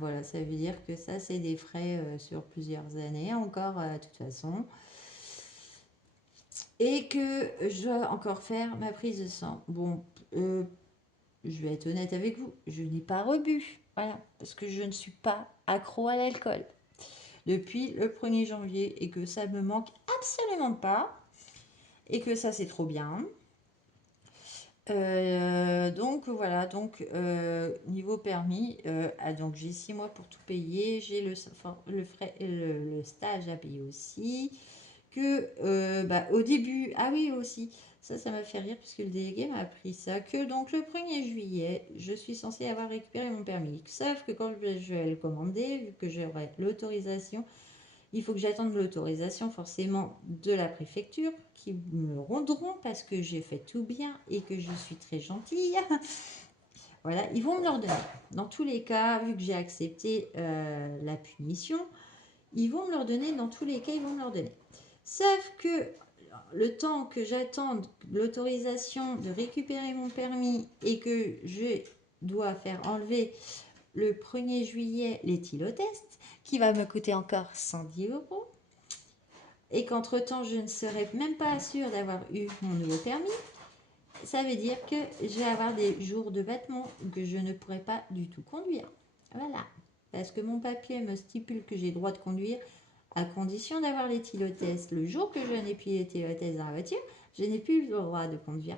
voilà, ça veut dire que ça, c'est des frais sur plusieurs années encore, de toute façon. Et que je dois encore faire ma prise de sang. Bon, je vais être honnête avec vous, je n'ai pas rebu. Voilà, parce que je ne suis pas accro à l'alcool. depuis le 1er janvier et que ça me manque absolument pas et que ça c'est trop bien. Donc voilà, donc niveau permis, donc j'ai 6 mois pour tout payer, j'ai le stage à payer aussi, que au début, ah oui aussi, ça m'a fait rire puisque le délégué m'a appris ça, que donc le 1er juillet, je suis censée avoir récupéré mon permis. Sauf que quand je vais le commander, vu que j'aurai l'autorisation, il faut que j'attende l'autorisation forcément de la préfecture qui me rendront parce que j'ai fait tout bien et que je suis très gentille. Voilà, ils vont me leur donner. Dans tous les cas, vu que j'ai accepté la punition, ils vont me leur donner. Dans tous les cas, ils vont me leur donner. Sauf que le temps que j'attende l'autorisation de récupérer mon permis et que je dois faire enlever le 1er juillet l'éthylotest, qui va me coûter encore 110 euros, et qu'entre-temps, je ne serai même pas sûre d'avoir eu mon nouveau permis, ça veut dire que je vais avoir des jours de battement que je ne pourrai pas du tout conduire. Voilà. Parce que mon papier me stipule que j'ai le droit de conduire à condition d'avoir l'éthylotest. Le jour que je n'ai plus l'éthylotest dans la voiture, je n'ai plus le droit de conduire.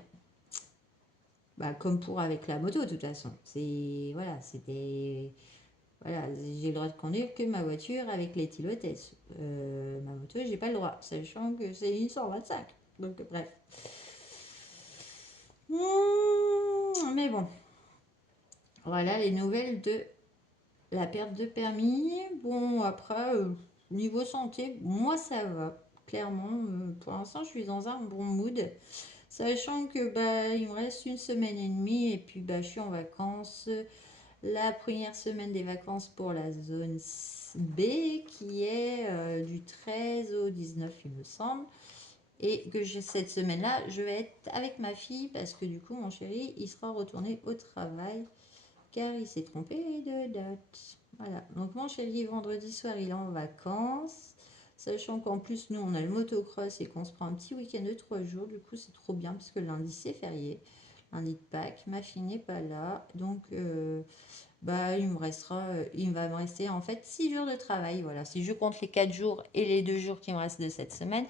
Comme pour avec la moto, de toute façon. Voilà, c'était... Voilà, j'ai le droit de conduire que ma voiture avec l'éthylotest. Ma moto, j'ai pas le droit, sachant que c'est une 125. Donc, bref. Mais bon. Voilà les nouvelles de la perte de permis. Bon, après, niveau santé, moi ça va. Clairement, pour l'instant, je suis dans un bon mood. Sachant que il me reste une semaine et demie et puis je suis en vacances. La première semaine des vacances pour la zone B qui est du 13 au 19 il me semble. Et que cette semaine-là, je vais être avec ma fille parce que du coup mon chéri il sera retourné au travail car il s'est trompé de date. Voilà, donc mon chéri vendredi soir il est en vacances. Sachant qu'en plus nous on a le motocross et qu'on se prend un petit week-end de 3 jours, du coup c'est trop bien parce que lundi c'est férié. Lundi de Pâques, ma fille n'est pas là, donc il va me rester en fait 6 jours de travail. Voilà, si je compte les 4 jours et les 2 jours qui me restent de cette semaine,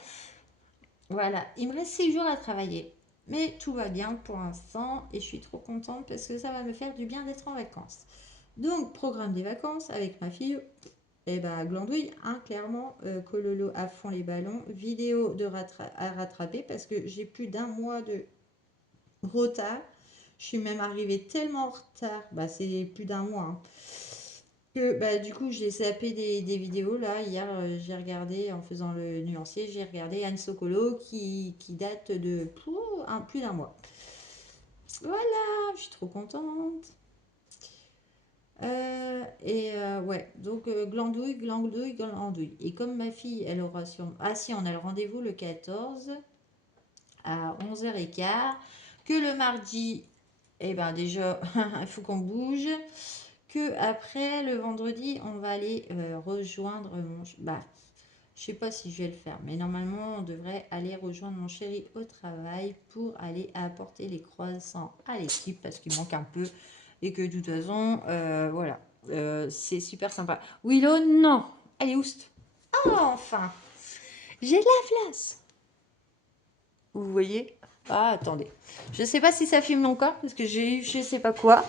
voilà, il me reste 6 jours à travailler. Mais tout va bien pour l'instant et je suis trop contente parce que ça va me faire du bien d'être en vacances. Donc, programme des vacances avec ma fille. Glandouille, hein, clairement, Cololo à fond les ballons. Vidéo à rattraper parce que j'ai plus d'un mois de retard. Je suis même arrivée tellement en retard, c'est plus d'un mois, hein, que du coup j'ai zappé des vidéos. Là, hier, j'ai regardé, en faisant le nuancier, j'ai regardé Anne Sokolo qui date de plus d'un mois. Voilà, je suis trop contente. Ouais, donc glandouille. Et comme ma fille, elle aura sur... Ah si, on a le rendez-vous le 14 à 11h15. Que le mardi, déjà, il faut qu'on bouge. Que après, le vendredi, on va aller rejoindre mon... je sais pas si je vais le faire, mais normalement, on devrait aller rejoindre mon chéri au travail pour aller apporter les croissants à l'équipe parce qu'il manque un peu et que de toute façon, voilà, c'est super sympa. Willow, non. Allez, oust. Ah, enfin, j'ai de la place. Vous voyez? Ah, attendez. Je sais pas si ça filme encore parce que j'ai eu je sais pas quoi.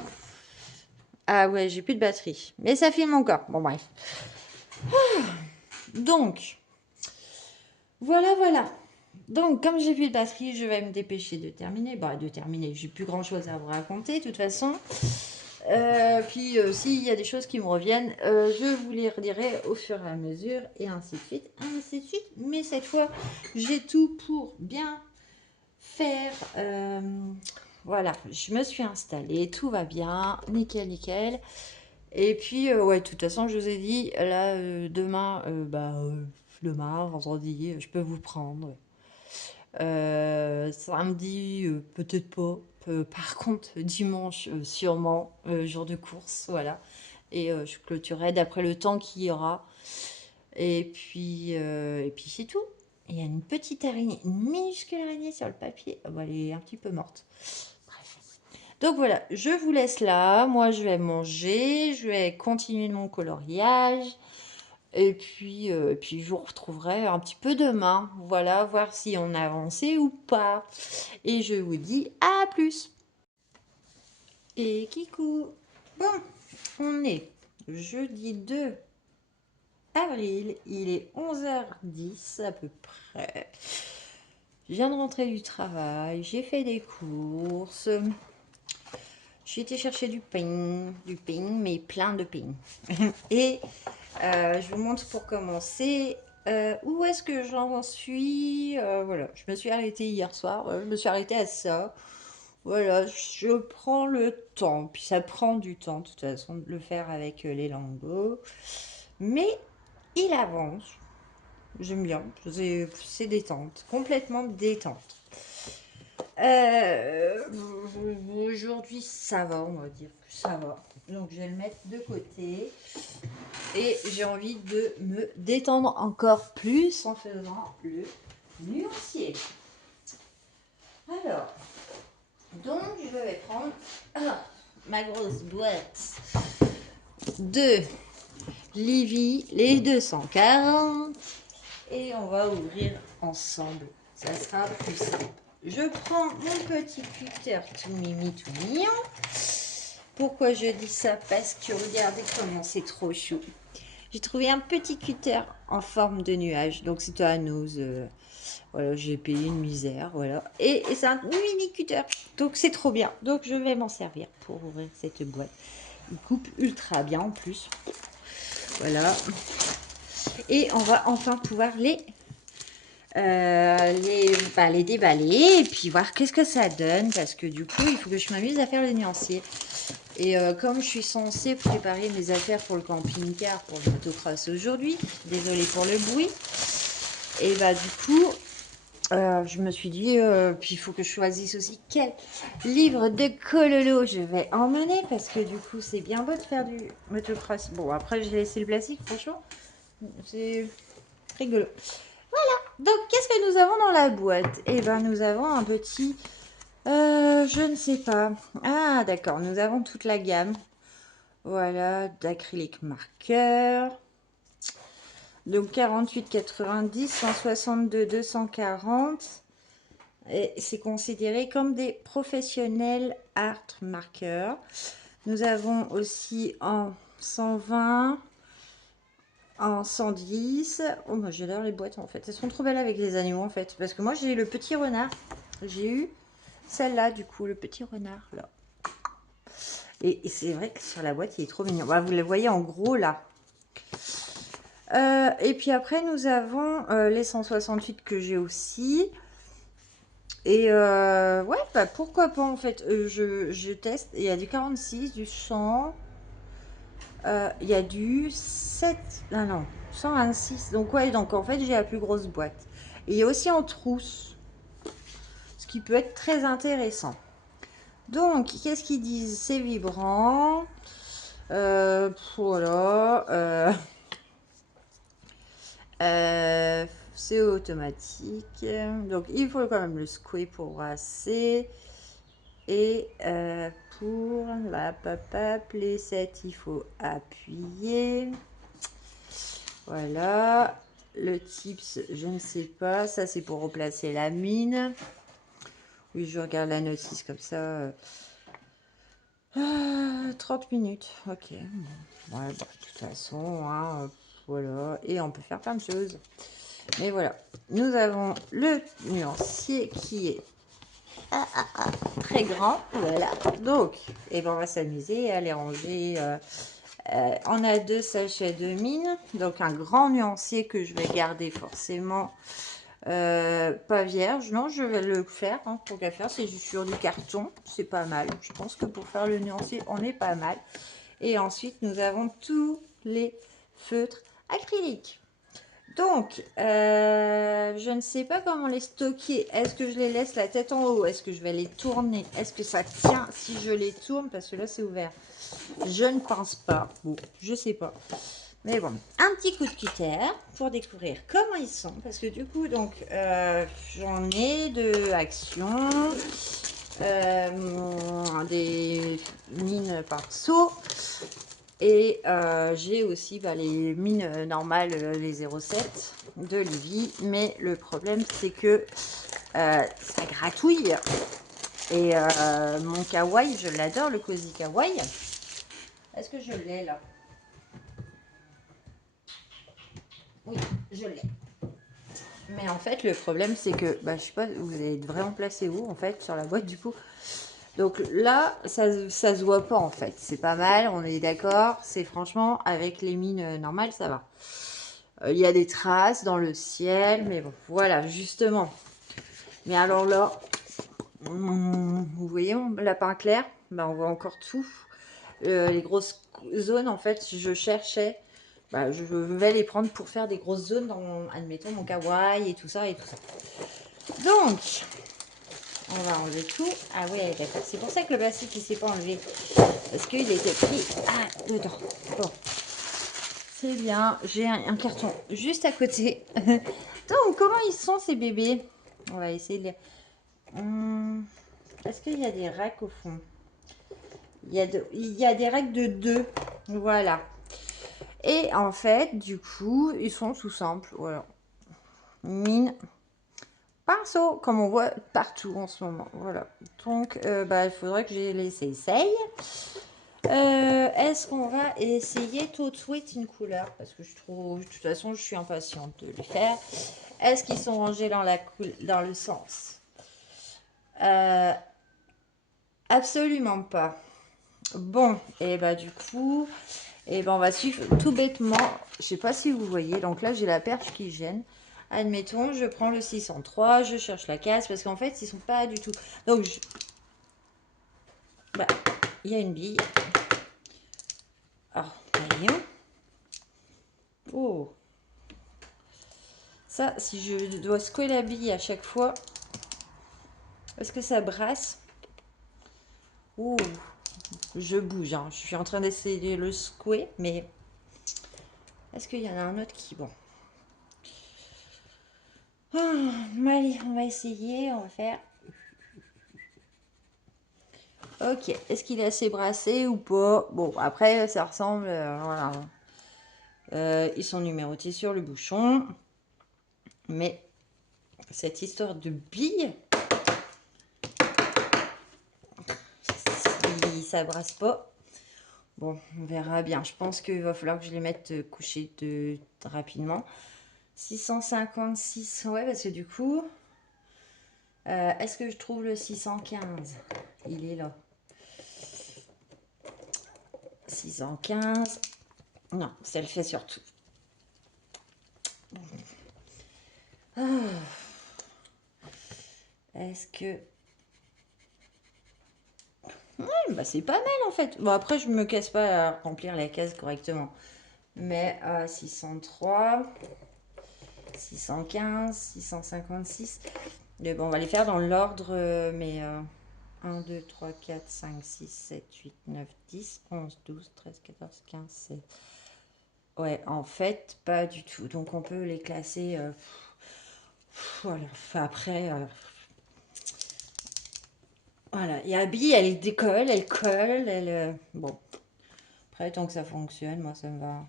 Ah ouais, j'ai plus de batterie. Mais ça filme encore. Bon, bref. Donc, voilà. Donc, comme j'ai plus de batterie, je vais me dépêcher de terminer. J'ai plus grand chose à vous raconter, de toute façon. Puis, s'il y a des choses qui me reviennent, je vous les redirai au fur et à mesure, et ainsi de suite, Mais cette fois, j'ai tout pour bien faire. Voilà, je me suis installée, tout va bien, nickel. Et puis, ouais, de toute façon, je vous ai dit, là, demain, vendredi, je peux vous prendre. Samedi, peut-être pas. Par contre, dimanche, sûrement, jour de course, voilà. Et je clôturerai d'après le temps qu'il y aura. Et puis c'est tout. Il y a une petite araignée, une minuscule araignée sur le papier. Elle est un petit peu morte. Bref. Donc voilà, je vous laisse là. Moi, je vais manger. Je vais continuer mon coloriage. Et puis je vous retrouverai un petit peu demain. Voilà, voir si on a avancé ou pas. Et je vous dis à plus. Et kikou. Bon, on est jeudi 2 avril. Il est 11h10 à peu près. Je viens de rentrer du travail. J'ai fait des courses. J'ai été chercher du pain, mais plein de pain. Et je vous montre pour commencer où est-ce que j'en suis. Voilà, je me suis arrêtée hier soir. Je me suis arrêtée à ça. Voilà, je prends le temps. Puis ça prend du temps, de toute façon, de le faire avec les lingots. Mais il avance. J'aime bien. C'est détente. Complètement détente. Aujourd'hui, ça va, on va dire. Ça va. Donc, je vais le mettre de côté. Et j'ai envie de me détendre encore plus en faisant le nuancier. Alors, donc je vais prendre ma grosse boîte de Livy, les 240. Et on va ouvrir ensemble. Ça sera plus simple. Je prends mon petit cutter tout mimi, tout mignon. Pourquoi je dis ça? Parce que regardez comment c'est trop chou. J'ai trouvé un petit cutter en forme de nuage. Donc c'est à Nose. Voilà, j'ai payé une misère. Voilà. Et c'est un mini cutter. Donc c'est trop bien. Donc je vais m'en servir pour ouvrir cette boîte. Il coupe ultra bien en plus. Voilà. Et on va enfin pouvoir les déballer et puis voir qu'est-ce que ça donne. Parce que du coup, il faut que je m'amuse à faire le nuancier. Et comme je suis censée préparer mes affaires pour le camping-car, pour le motocross aujourd'hui, désolée pour le bruit, et bah du coup, je me suis dit, puis il faut que je choisisse aussi quel livre de Cololo je vais emmener, parce que du coup, c'est bien beau de faire du motocross. Bon, après, j'ai laissé le plastique, franchement, c'est rigolo. Voilà, donc qu'est-ce que nous avons dans la boîte? Eh ben, nous avons un petit... je ne sais pas. Ah, d'accord. Nous avons toute la gamme. Voilà, d'acrylique marqueur. Donc 48,90, 162, 240. Et c'est considéré comme des professionnels art marqueurs. Nous avons aussi en 120, en 110. Oh, moi j'adore les boîtes en fait. Elles sont trop belles avec les animaux en fait. Parce que moi j'ai le petit renard. J'ai eu celle-là du coup, le petit renard là. Et c'est vrai que sur la boîte il est trop mignon. Bah, vous le voyez en gros là. Et puis après nous avons les 168 que j'ai aussi. Et ouais, bah pourquoi pas en fait. Je teste. Il y a du 46, du 100. Il y a du 7. Ah non, 126. Donc ouais, donc en fait j'ai la plus grosse boîte. Et il y a aussi en trousse. Ce qui peut être très intéressant. Donc, qu'est-ce qu'ils disent? C'est vibrant. Voilà. C'est automatique. Donc, il faut quand même le secouer pour brasser. Et pour la papap, les 7, il faut appuyer. Voilà. Le tips, je ne sais pas. Ça, c'est pour replacer la mine. Oui, je regarde la notice comme ça. 30 minutes. Ok. Ouais, bah, de toute façon, hein, voilà. Et on peut faire plein de choses. Mais voilà. Nous avons le nuancier qui est très grand. Voilà. Donc, et ben, on va s'amuser à les ranger. On a 2 sachets de mine. Donc, un grand nuancier que je vais garder forcément. Pas vierge, non, je vais le faire, hein, pour qu'à faire, c'est sur du carton, c'est pas mal. Je pense que pour faire le nuancier, on est pas mal. Et ensuite, nous avons tous les feutres acryliques. Donc, je ne sais pas comment les stocker. Est-ce que je les laisse la tête en haut? Est-ce que je vais les tourner? Est-ce que ça tient si je les tourne? Parce que là, c'est ouvert. Je ne pense pas. Bon, je sais pas. Mais bon, un petit coup de cutter pour découvrir comment ils sont. Parce que du coup, donc, j'en ai de Action, des mines pinceau. Et j'ai aussi bah, les mines normales, les 0,7 de Livy. Mais le problème, c'est que ça gratouille. Et mon kawaii, je l'adore, le Cozy Kawaii. Est-ce que je l'ai là? Oui, je l'ai. Mais en fait, le problème, c'est que, bah, je sais pas, vous allez vraiment placé où, en fait, sur la boîte, du coup. Donc là, ça se voit pas, en fait. C'est pas mal, on est d'accord. C'est franchement, avec les mines normales, ça va. Il y a des traces dans le ciel, mais bon, voilà, justement. Mais alors là, vous voyez mon lapin clair? Bah, on voit encore tout. Les grosses zones, en fait, je cherchais. Bah, je vais les prendre pour faire des grosses zones dans, admettons, mon kawaii et tout ça et tout ça. Donc, on va enlever tout. Ah ouais, d'accord. C'est pour ça que le plastique, il s'est pas enlevé. Parce qu'il était pris dedans. Bon, c'est bien. J'ai un carton juste à côté. Donc, comment ils sont ces bébés? On va essayer de les... Est-ce qu'il y a des racks au fond? Il y a des racks de 2. Voilà. Et en fait, du coup, ils sont tout simples. Voilà. Mine, pinceau, comme on voit partout en ce moment. Voilà. Donc, bah, il faudrait que je les essaye. Est-ce qu'on va essayer tout de suite une couleur? Parce que je trouve, de toute façon, je suis impatiente de les faire. Est-ce qu'ils sont rangés dans, dans le sens? Absolument pas. Bon, et bah du coup, et ben on va suivre tout bêtement. Je sais pas si vous voyez. Donc là, j'ai la perche qui gêne. Admettons, je prends le 603, je cherche la case parce qu'en fait, ils sont pas du tout. Donc, bah, il y a une bille. Alors, voyons. Oh. Ça, si je dois secouer la bille à chaque fois, est-ce que ça brasse? Oh, je bouge. Hein. Je suis en train d'essayer de le secouer, mais est-ce qu'il y en a un autre qui... Bon. Oh, allez, on va essayer. On va faire... Ok, est-ce qu'il est assez brassé ou pas? Bon, après, ça ressemble... voilà. Ils sont numérotés sur le bouchon. Mais cette histoire de billes, si ça brasse pas, bon, on verra bien. Je pense qu'il va falloir que je les mette couchés rapidement. 656, ouais, parce que du coup, est-ce que je trouve le 615? Il est là. 615. Non, ça le fait surtout. Ah. Est-ce que... Ouais, bah c'est pas mal en fait. Bon, après, je me casse pas à remplir la case correctement. Mais 603, 615, 656. Mais bon, on va les faire dans l'ordre, mais 1, 2, 3, 4, 5, 6, 7, 8, 9, 10, 11, 12, 13, 14, 15, 16. Ouais, en fait, pas du tout. Donc, on peut les classer. Voilà. Enfin, après, voilà. Il y a Abby, elle décolle, elle colle, elle. Bon. Après, tant que ça fonctionne, moi, ça me va.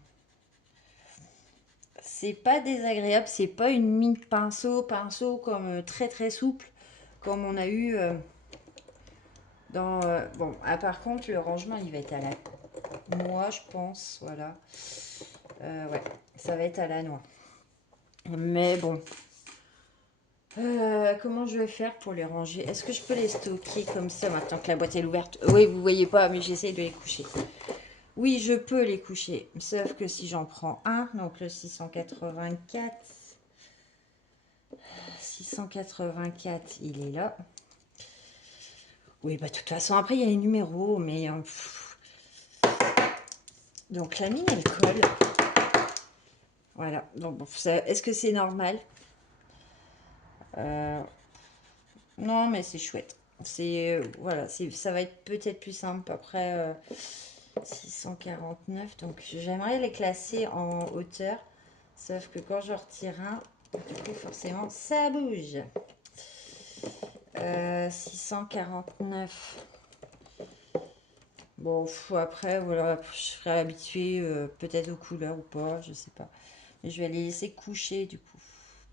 C'est pas désagréable, c'est pas une mine pinceau comme très très souple, comme on a eu dans. Bon, par contre, le rangement, il va être à la noix, je pense, voilà. Ouais, ça va être à la noix. Mais bon. Comment je vais faire pour les ranger? Est-ce que je peux les stocker comme ça maintenant que la boîte est ouverte? Oui, vous voyez pas, mais j'essaye de les coucher. Oui, je peux les coucher. Sauf que si j'en prends un, donc le 684. 684, il est là. Oui, bah de toute façon, après, il y a les numéros, mais... donc, la mine, elle colle. Voilà. Donc, bon, est-ce que c'est normal? Non, mais c'est chouette. C'est... voilà, ça va être peut-être plus simple. Après, 649. Donc, j'aimerais les classer en hauteur. Sauf que quand je retire un, du coup, forcément, ça bouge. 649. Bon, après, voilà, je serai habituée peut-être aux couleurs ou pas, je sais pas. Mais je vais les laisser coucher du coup.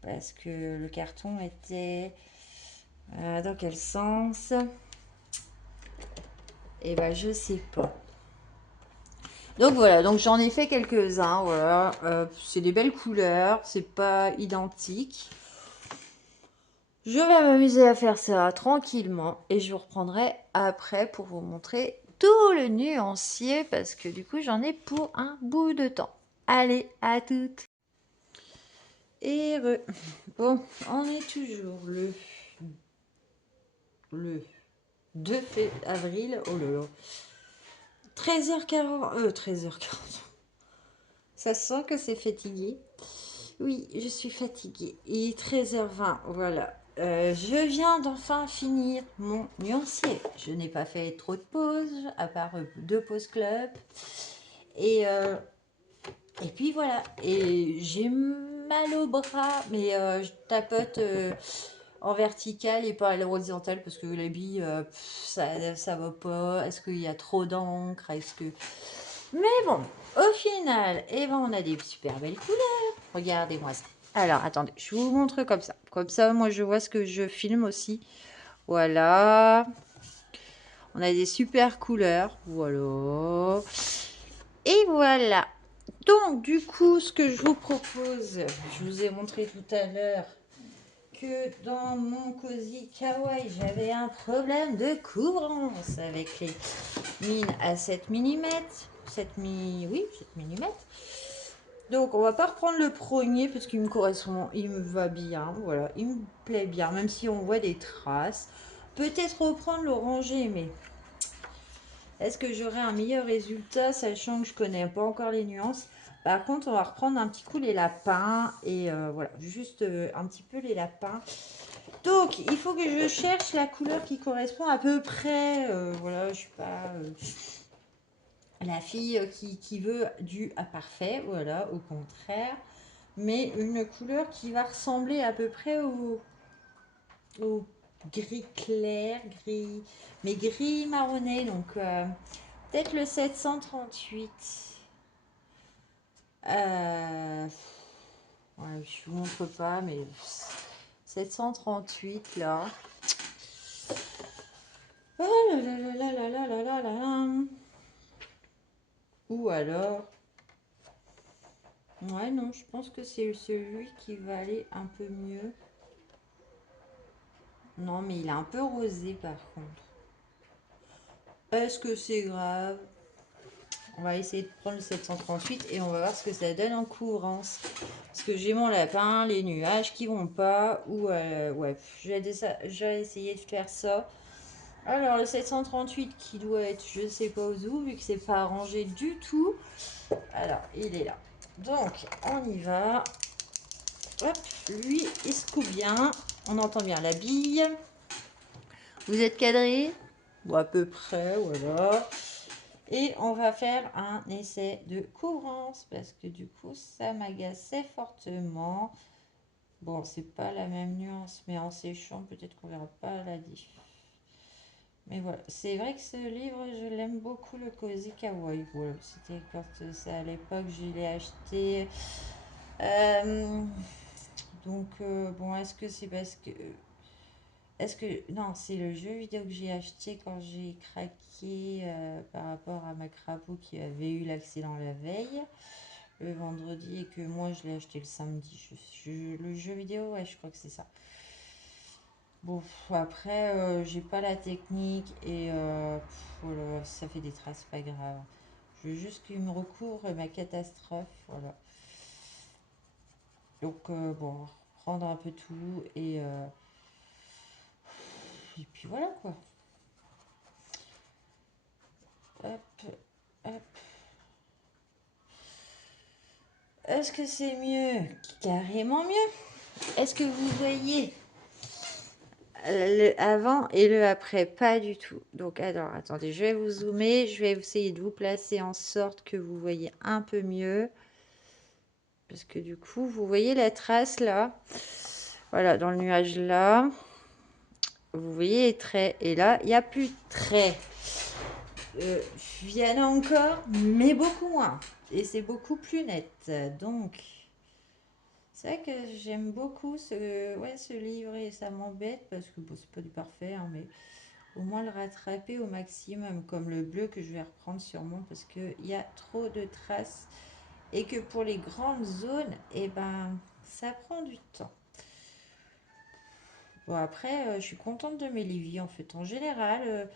Parce que le carton était... dans quel sens? Eh ben, je sais pas. Donc voilà, donc j'en ai fait quelques-uns, voilà. C'est des belles couleurs, c'est pas identique. Je vais m'amuser à faire ça tranquillement et je vous reprendrai après pour vous montrer tout le nuancier parce que du coup j'en ai pour un bout de temps. Allez, à toutes. Et bon, on est toujours le 2 avril. Oh là là. 13h40. 13h40. Ça sent que c'est fatigué. Oui, je suis fatiguée. Il est 13h20, voilà. Je viens d'enfin finir mon nuancier. Je n'ai pas fait trop de pauses, à part 2 pauses club. Et, euh, et puis voilà. Et j'ai mal au bras, mais je tapote en vertical et pas à l'horizontale parce que la bille, ça va pas. Est-ce qu'il y a trop d'encre? Est-ce que... Mais bon, au final, eh ben, on a des super belles couleurs. Regardez-moi ça. Alors, attendez, je vous montre comme ça. Comme ça, moi, je vois ce que je filme aussi. Voilà. On a des super couleurs. Voilà. Et voilà. Donc, du coup, ce que je vous propose, je vous ai montré tout à l'heure que dans mon Cozy Kawaii, j'avais un problème de couvrance avec les mines à 7 mm. 7 mi... Oui, 7 mm. Donc, on va pas reprendre le premier parce qu'il me correspond, il me va bien, voilà, il me plaît bien, même si on voit des traces. Peut-être reprendre l'orangé, mais est-ce que j'aurai un meilleur résultat, sachant que je connais pas encore les nuances? Par contre, on va reprendre un petit coup les lapins, et voilà, juste un petit peu les lapins. Donc, il faut que je cherche la couleur qui correspond à peu près, voilà, je suis pas... la fille qui veut du à parfait, voilà, au contraire, mais une couleur qui va ressembler à peu près au gris clair, gris, mais gris marronné, donc peut-être le 738. Ouais, je vous montre pas, mais 738 là. Oh là là là là là là là là là. Ou alors, ouais, non, je pense que c'est celui qui va aller un peu mieux. Non, mais il est un peu rosé par contre. Est-ce que c'est grave? On va essayer de prendre le 738 et on va voir ce que ça donne en couvrance. Parce que j'ai mon lapin, les nuages qui vont pas. Ou ouais, je vais essayer de faire ça. Alors le 738 qui doit être je sais pas où, vu que c'est pas arrangé du tout. Alors, il est là. Donc, on y va. Hop, lui, il se coupe bien. On entend bien la bille. Vous êtes cadré? Ou à peu près, voilà. Et on va faire un essai de couvrance parce que du coup, ça m'agaçait fortement. Bon, c'est pas la même nuance, mais en séchant, peut-être qu'on verra pas la diff. Mais voilà, c'est vrai que ce livre, je l'aime beaucoup, le Cozy Kawaii. Voilà, c'était quand c'est à l'époque, je l'ai acheté. Euh, donc, bon, est-ce que c'est parce que... Est-ce que... Non, c'est le jeu vidéo que j'ai acheté quand j'ai craqué par rapport à ma crapaud qui avait eu l'accident la veille, le vendredi, et que moi, je l'ai acheté le samedi. Le jeu vidéo, ouais, je crois que c'est ça. Bon, après, j'ai pas la technique et voilà, ça fait des traces, pas grave. Je veux juste qu'il me recouvre ma catastrophe, voilà. Donc, bon, prendre un peu tout et puis voilà quoi. Hop, hop. Est-ce que c'est mieux? Carrément mieux. Est-ce que vous voyez le avant et le après? Pas du tout. Donc, alors, attendez, je vais vous zoomer. Je vais essayer de vous placer en sorte que vous voyez un peu mieux. Parce que du coup, vous voyez la trace là. Voilà, dans le nuage là. Vous voyez les traits. Et là, il n'y a plus de traits. viennent encore, mais beaucoup moins. Et c'est beaucoup plus net. Donc, c'est vrai que j'aime beaucoup ce livre et ça m'embête parce que bon, c'est pas du parfait, hein, mais au moins le rattraper au maximum, comme le bleu que je vais reprendre sûrement parce qu'il y a trop de traces et que pour les grandes zones, eh ben, ça prend du temps. Bon, après, je suis contente de mes Lévis en fait. En général,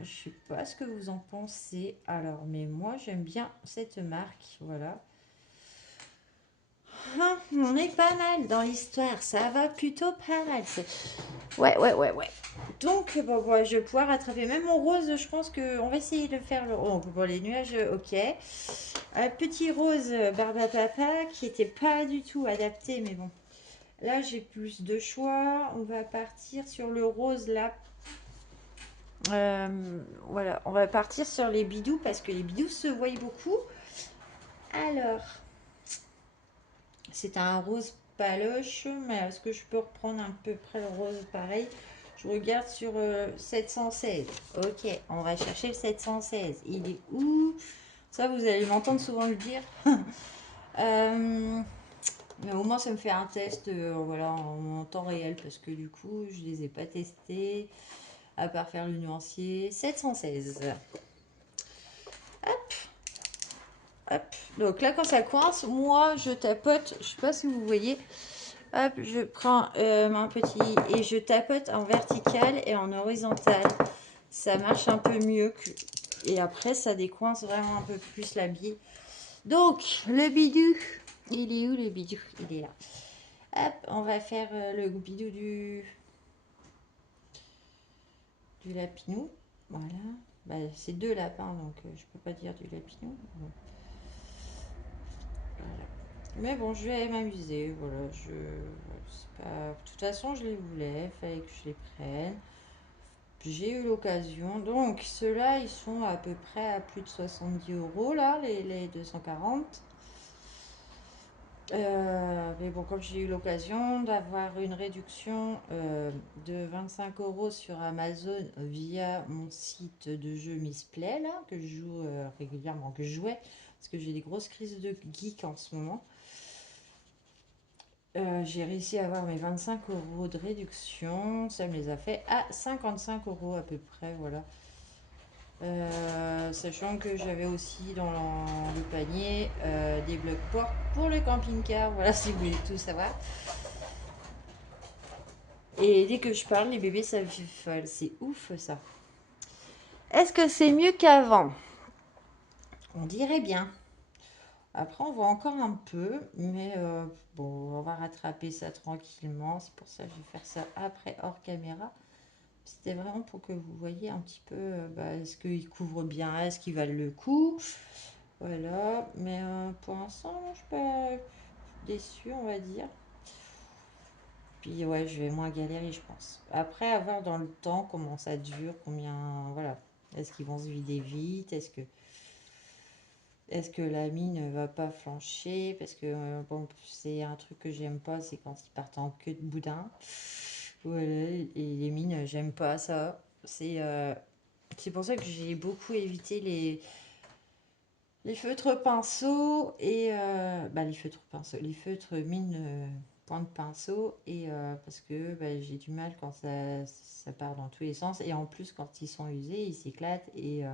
je sais pas ce que vous en pensez. Alors, mais moi, j'aime bien cette marque. Voilà. Ah, on est pas mal dans l'histoire. Ça va plutôt pas mal. Ouais, ouais, ouais, ouais. Donc, bon, bon, je vais pouvoir rattraper même mon rose. Je pense qu'on va essayer de faire le. Oh, bon, les nuages, ok. Petit rose barbe à papa qui était pas du tout adapté, mais bon. Là, j'ai plus de choix. On va partir sur le rose là. Voilà, on va partir sur les bidous parce que les bidous se voient beaucoup. Alors, c'est un rose paloche, mais est-ce que je peux reprendre à peu près le rose pareil? Je regarde sur 716. Ok, on va chercher le 716. Il est où? Ça, vous allez m'entendre souvent le dire. Mais au moins, ça me fait un test voilà, en temps réel parce que du coup, je les ai pas testés à part faire le nuancier. 716. Hop. Donc là, quand ça coince, moi, je tapote. Je sais pas si vous voyez. Hop, je prends mon petit et je tapote en vertical et en horizontal. Ça marche un peu mieux que... Et après, ça décoince vraiment un peu plus la bille. Donc, le bidou. Il est où le bidou? Il est là. Hop, on va faire le bidou du lapinou. Voilà. Bah, c'est deux lapins, donc je peux pas dire du lapinou. Bon. Voilà. Mais bon, je vais m'amuser. Voilà, c'est pas... De toute façon, je les voulais, il fallait que je les prenne. J'ai eu l'occasion. Donc, ceux-là, ils sont à peu près à plus de 70 euros, là, les 240. Mais bon, comme j'ai eu l'occasion d'avoir une réduction de 25 euros sur Amazon via mon site de jeu Missplay, là, que je joue régulièrement, que je jouais, parce que j'ai des grosses crises de geek en ce moment. J'ai réussi à avoir mes 25 euros de réduction. Ça me les a fait à 55 euros à peu près, voilà. Sachant que j'avais aussi dans le panier des blocs portes pour le camping-car, voilà si vous voulez tout savoir. Et dès que je parle, les bébés ça me fait folle, c'est ouf ça. Est-ce que c'est mieux qu'avant? On dirait bien. Après, on voit encore un peu, mais bon, on va rattraper ça tranquillement. C'est pour ça que je vais faire ça après hors caméra. C'était vraiment pour que vous voyez un petit peu, est-ce qu'il couvre bien, est-ce qu'il valent le coup. Voilà, mais pour l'instant, je suis pas déçue, on va dire. Puis ouais, je vais moins galérer, je pense. Après, à voir dans le temps comment ça dure, combien, voilà. Est-ce qu'ils vont se vider vite? Est-ce que la mine ne va pas flancher? Parce que bon, c'est un truc que j'aime pas, c'est quand ils partent en queue de boudin. Voilà, et les mines, j'aime pas ça. C'est pour ça que j'ai beaucoup évité les feutres pinceaux et les feutres mine point de pinceau et parce que j'ai du mal quand ça part dans tous les sens et en plus quand ils sont usés ils s'éclatent et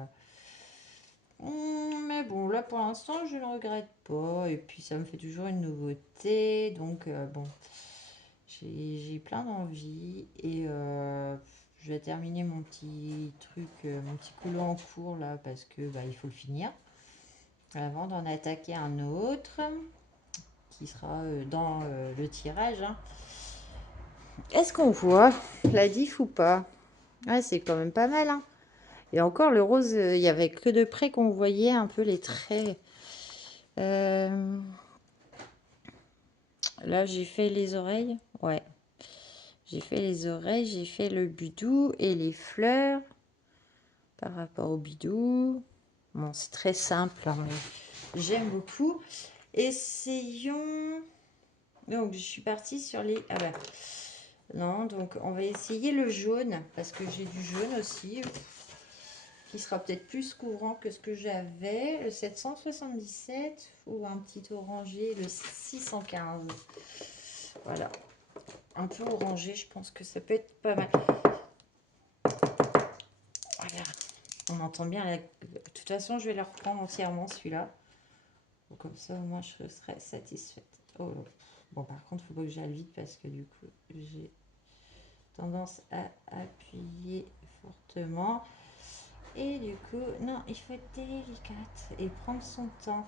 mais bon là pour l'instant je ne regrette pas et puis ça me fait toujours une nouveauté donc bon j'ai plein d'envie et je vais terminer mon petit truc mon petit coulant en cours là parce que il faut le finir avant d'en attaquer un autre qui sera dans le tirage. Hein. Est-ce qu'on voit la diff ou pas? Ouais, c'est quand même pas mal. Hein. Et encore, le rose, il n'y avait que de près qu'on voyait un peu les traits. Là, j'ai fait les oreilles. Ouais. J'ai fait les oreilles, j'ai fait le bidou et les fleurs par rapport au bidou. Bon, c'est très simple, hein, mais j'aime beaucoup. Essayons. Donc, je suis partie sur les... Ah bah, non, donc on va essayer le jaune, parce que j'ai du jaune aussi. qui sera peut-être plus couvrant que ce que j'avais, le 777 ou un petit orangé, le 615. Voilà, un peu orangé, je pense que ça peut être pas mal. Voilà, on entend bien. De toute façon, je vais le reprendre entièrement celui-là. Comme ça, au moins, je serai satisfaite. Oh, bon, par contre, il faut pas que j'aille vite parce que du coup, j'ai tendance à appuyer fortement. Et du coup, non, il faut être délicate et prendre son temps.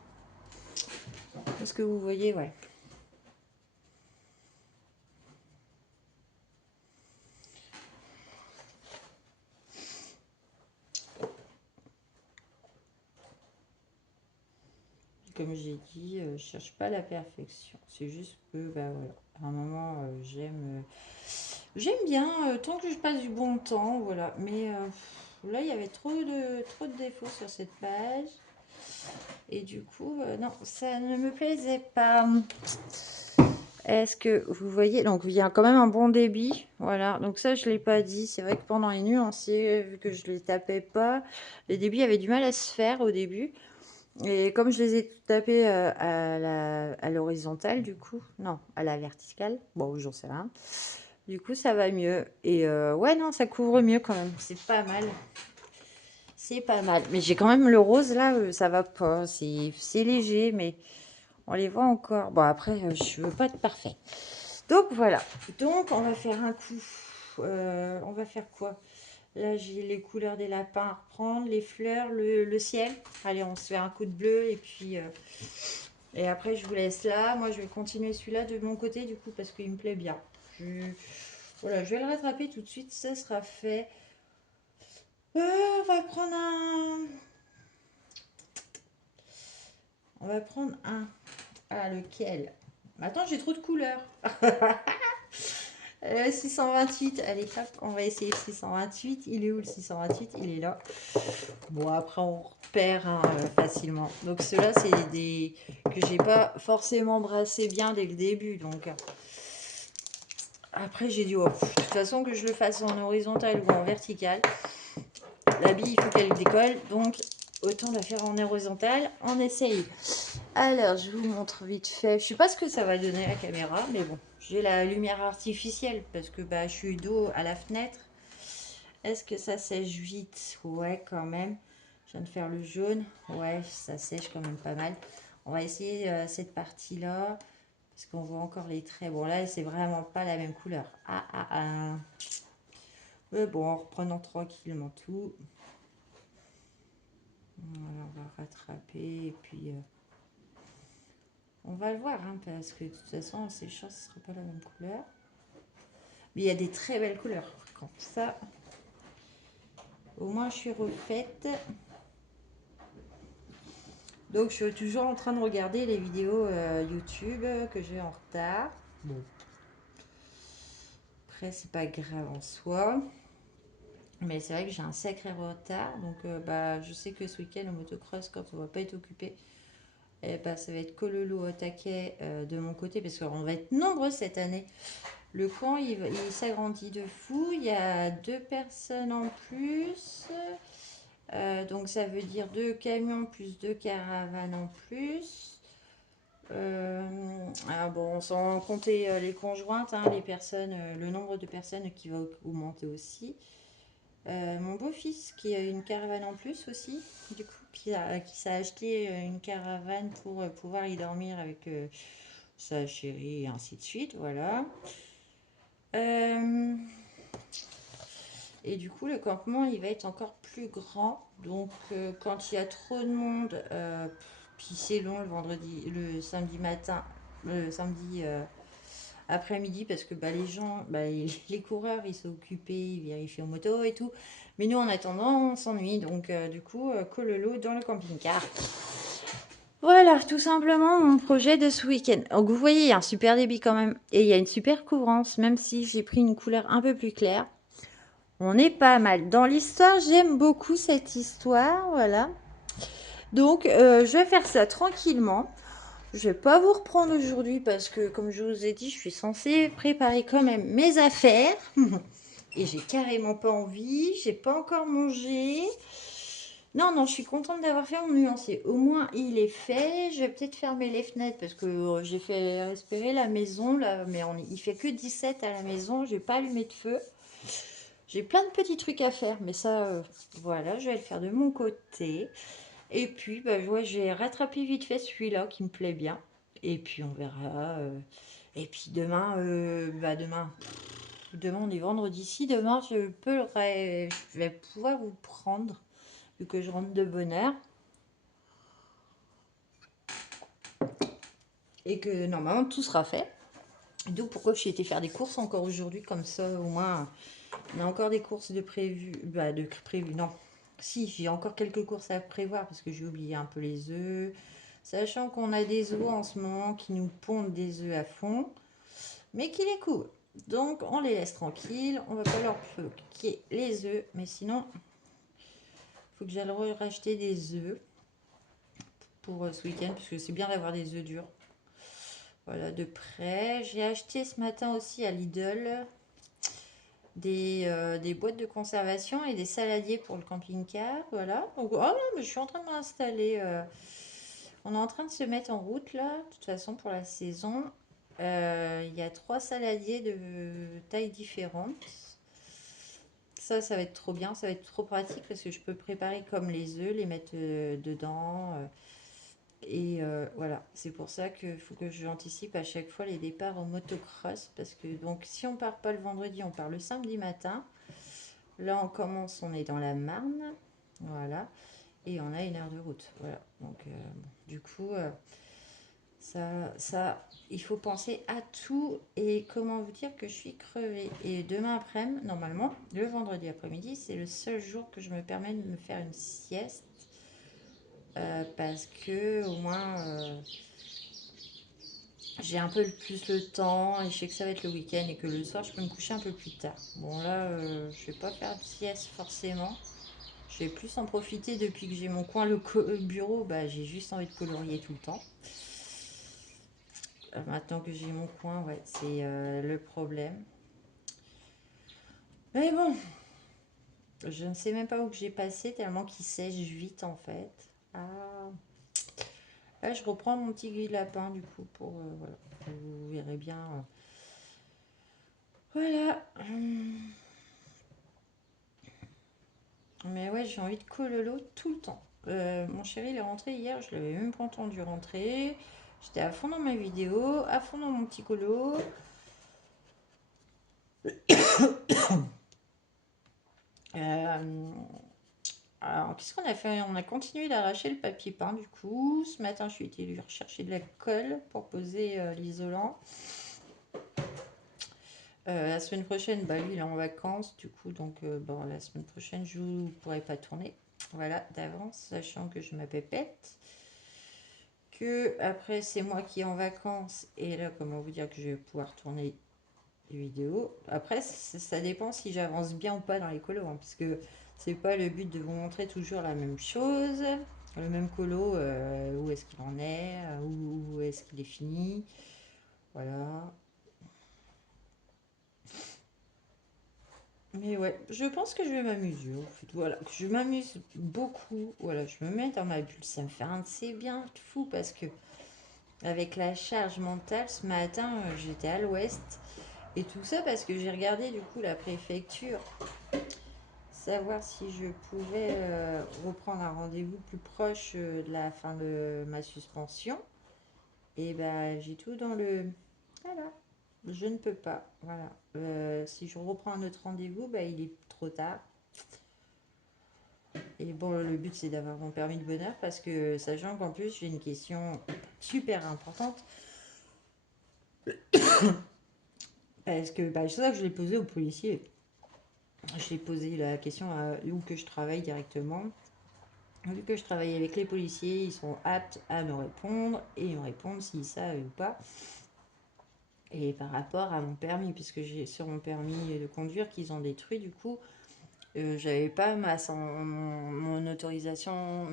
Est-ce que vous voyez, ouais. Comme j'ai dit, je cherche pas la perfection. C'est juste que, bah voilà, à un moment, j'aime bien tant que je passe du bon temps, voilà. Mais là, il y avait trop de défauts sur cette page. Et du coup, non, ça ne me plaisait pas. Est-ce que vous voyez? Donc, il y a quand même un bon débit. Voilà. Donc, ça, je ne l'ai pas dit. C'est vrai que pendant les nuanciers, vu que je ne les tapais pas, les débits avaient du mal à se faire au début. Et comme je les ai tapés à l'horizontale, du coup, non, à la verticale, bon, j'en sais rien. Du coup, ça va mieux. Et ouais, non, ça couvre mieux quand même. C'est pas mal. C'est pas mal. Mais j'ai quand même le rose là, ça va pas. C'est léger, mais on les voit encore. Bon, après, je veux pas être parfait. Donc voilà. Donc, on va faire un coup. On va faire quoi? Là, j'ai les couleurs des lapins à reprendre, les fleurs, le ciel. Allez, on se fait un coup de bleu et puis... et après, je vous laisse là. Moi, je vais continuer celui-là de mon côté, du coup, parce qu'il me plaît bien. Voilà, je vais le rattraper tout de suite. Ça sera fait. On va prendre un... On va prendre un... Ah, lequel? Attends, j'ai trop de couleurs. 628, allez hop, on va essayer le 628. Il est où le 628? Il est là. Bon, après on repère hein, facilement. Donc ceux-là, c'est des que j'ai pas forcément brassé bien dès le début. Donc après j'ai dit, oh, de toute façon que je le fasse en horizontal ou en vertical, la bille il faut qu'elle décolle. Donc autant la faire en horizontal. On essaye. Alors je vous montre vite fait. Je sais pas ce que ça va donner la caméra, mais bon. J'ai la lumière artificielle parce que bah, je suis dos à la fenêtre. Est-ce que ça sèche vite? Ouais, quand même. Je viens de faire le jaune. Ouais, ça sèche quand même pas mal. On va essayer cette partie-là. Parce qu'on voit encore les traits. Bon, là, c'est vraiment pas la même couleur. Ah, ah, ah. Mais bon, en reprenant tranquillement tout. Voilà, on va rattraper. Et puis, on va le voir. Hein, parce que de toute façon, en séchant, ce ne sera pas la même couleur. Mais il y a des très belles couleurs. Comme ça, au moins, je suis refaite. Donc, je suis toujours en train de regarder les vidéos YouTube que j'ai en retard. Bon. Après, c'est pas grave en soi. Mais c'est vrai que j'ai un sacré retard. Donc, bah, je sais que ce week-end, au motocross, quand on va pas être occupé, eh bah, ça va être cololo au taquet de mon côté. Parce qu'on va être nombreux cette année. Le camp, il s'agrandit de fou. Il y a 2 personnes en plus. Donc, ça veut dire 2 camions plus 2 caravanes en plus. Ah bon, sans compter les conjointes, hein, les personnes, le nombre de personnes qui va augmenter aussi. Mon beau-fils qui a une caravane en plus aussi, du coup, qui s'est acheté une caravane pour pouvoir y dormir avec sa chérie et ainsi de suite, voilà. Et du coup, le campement, il va être encore plus grand. Donc, quand il y a trop de monde, puis c'est long le samedi matin, le samedi après-midi, parce que bah, les gens, bah, les coureurs, ils sont occupés, ils vérifient aux motos et tout. Mais nous, en attendant, on s'ennuie. Donc, du coup, cololo dans le camping-car. Voilà, tout simplement mon projet de ce week-end. Donc, vous voyez, il y a un super débit quand même. Et il y a une super couvrance, même si j'ai pris une couleur un peu plus claire. On est pas mal. Dans l'histoire, j'aime beaucoup cette histoire, voilà. Donc, je vais faire ça tranquillement. Je vais pas vous reprendre aujourd'hui parce que, comme je vous ai dit, je suis censée préparer quand même mes affaires. Et j'ai carrément pas envie. J'ai pas encore mangé. Non, non, je suis contente d'avoir fait mon nuancier. Au moins, il est fait. Je vais peut-être fermer les fenêtres parce que j'ai fait respirer la maison, là, mais il fait que 17 à la maison. J'ai pas allumé de feu. J'ai plein de petits trucs à faire, mais ça, voilà, je vais le faire de mon côté. Et puis, bah, ouais, j'ai rattrapé vite fait celui-là qui me plaît bien. Et puis, on verra. Et puis, demain, demain, on est vendredi. Si demain, je vais pouvoir vous prendre, vu que je rentre de bonne heure. Et que normalement, tout sera fait. D'où pourquoi j'ai été faire des courses encore aujourd'hui, comme ça, au moins, on a encore des courses de prévues. Bah, de prévues, non. Si, j'ai encore quelques courses à prévoir parce que j'ai oublié un peu les œufs. Sachant qu'on a des œufs en ce moment qui nous pondent des œufs à fond, mais qui les couvrent. Donc on les laisse tranquilles, on va pas leur bloquer les œufs, mais sinon, il faut que j'aille racheter des œufs pour ce week-end, parce que c'est bien d'avoir des œufs durs. Voilà, de près. J'ai acheté ce matin aussi à Lidl des boîtes de conservation et des saladiers pour le camping-car. Voilà. Donc, oh non, mais je suis en train de m'installer. On est en train de se mettre en route là, de toute façon pour la saison. Il y a 3 saladiers de tailles différentes. Ça va être trop bien, ça va être trop pratique parce que je peux préparer comme les œufs, les mettre dedans. Et voilà, c'est pour ça qu'il faut que j'anticipe à chaque fois les départs en motocross. Parce que donc si on part pas le vendredi, on part le samedi matin. Là on commence, on est dans la Marne. Voilà. Et on a 1 heure de route. Voilà. Donc bon, du coup, il faut penser à tout. Et comment vous dire que je suis crevée. Et demain après-midi, normalement, le vendredi après-midi, c'est le seul jour que je me permets de me faire une sieste. Parce que au moins j'ai un peu plus le temps et je sais que ça va être le week-end et que le soir je peux me coucher un peu plus tard. Bon là, je vais pas faire de sieste forcément. Je vais plus en profiter depuis que j'ai mon coin le bureau. Bah j'ai juste envie de colorier tout le temps. Maintenant que j'ai mon coin, ouais, c'est le problème. Mais bon, je ne sais même pas où que j'ai passé tellement qu'il sèche vite en fait. Ah, là je reprends mon petit grille-lapin du coup pour voilà, vous verrez bien. Voilà. Mais ouais, j'ai envie de cololo tout le temps. Mon chéri il est rentré hier, je l'avais même pas entendu rentrer. J'étais à fond dans ma vidéo, à fond dans mon petit colo. Euh, Alors, qu'est-ce qu'on a fait? On a continué d'arracher le papier peint du coup. Ce matin, je suis allée lui rechercher de la colle pour poser l'isolant. La semaine prochaine, bah, lui, il est en vacances du coup. Donc, bon, la semaine prochaine, je ne pourrai pas tourner. Voilà, d'avance, sachant que je m'appépète. Que après, c'est moi qui est en vacances. Et là, comment vous dire que je vais pouvoir tourner des vidéos. Après, ça dépend si j'avance bien ou pas dans les colos. Hein, parce que c'est pas le but de vous montrer toujours la même chose. Le même colo, où est-ce qu'il en est, où est-ce qu'il est fini. Voilà. Mais ouais, je pense que je vais m'amuser. En fait. Voilà, je m'amuse beaucoup. Voilà, je me mets dans ma bulle. Ça me fait un de ces bien fou parce que avec la charge mentale, ce matin, j'étais à l'ouest. Et tout ça parce que j'ai regardé du coup la préfecture, savoir si je pouvais reprendre un rendez-vous plus proche de la fin de ma suspension. Et ben j'ai tout dans le... Voilà, je ne peux pas. Voilà. Si je reprends un autre rendez-vous, bah, il est trop tard. Et bon, le but c'est d'avoir mon permis de bonheur parce que sachant qu'en plus j'ai une question super importante. Parce que bah, c'est ça que je l'ai posé au policier. Je l'ai posé la question à où que je travaille directement. Vu que je travaille avec les policiers, ils sont aptes à me répondre et ils me répondent s'ils savent ou pas. Et par rapport à mon permis, puisque j'ai sur mon permis de conduire qu'ils ont détruit, du coup, j'avais pas mon autorisation,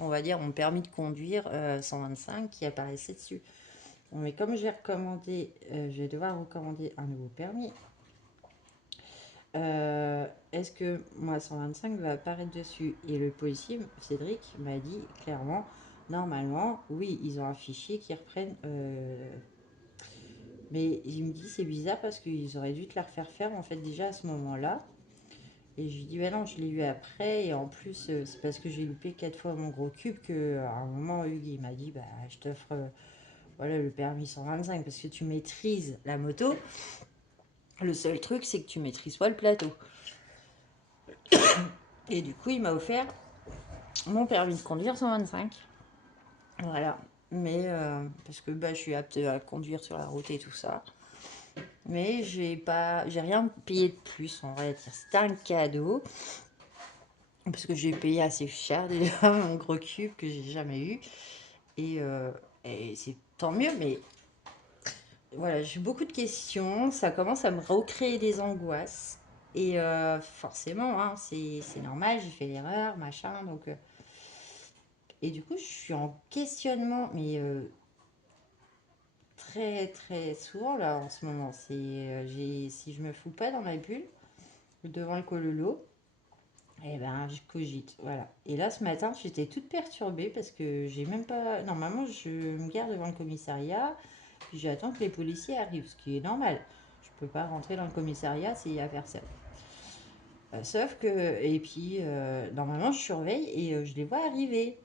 on va dire mon permis de conduire 125 qui apparaissait dessus. Bon, mais comme je vais devoir recommander un nouveau permis. Est-ce que moi 125 va apparaître dessus? Et le policier, Cédric, m'a dit clairement, normalement, oui, ils ont un fichier qui reprennent. Mais il me dit c'est bizarre parce qu'ils auraient dû te la refaire faire en fait déjà à ce moment-là. Et je lui dis, bah non, je l'ai eu après. Et en plus, c'est parce que j'ai loupé 4 fois mon gros cube que à un moment, Hugues, il m'a dit, bah je t'offre voilà, le permis 125 parce que tu maîtrises la moto. Le seul truc, c'est que tu maîtrises pas le plateau. Et du coup, il m'a offert mon permis de conduire 125. Voilà. Mais parce que bah, je suis apte à conduire sur la route et tout ça. Mais j'ai rien payé de plus, on va dire. C'était un cadeau. Parce que j'ai payé assez cher déjà mon gros cube que j'ai jamais eu. Et, euh, et c'est tant mieux, mais voilà, j'ai beaucoup de questions. Ça commence à me recréer des angoisses. Et forcément, hein, c'est normal, j'ai fait l'erreur, machin. Donc, et du coup, je suis en questionnement, mais très très souvent là en ce moment. Si je me fous pas dans ma bulle devant le cololo, eh ben je cogite, voilà. Et là ce matin j'étais toute perturbée parce que j'ai même pas. Normalement je me garde devant le commissariat, puis j'attends que les policiers arrivent, ce qui est normal. Je peux pas rentrer dans le commissariat s'il y a personne. Sauf que et puis normalement je surveille et je les vois arriver.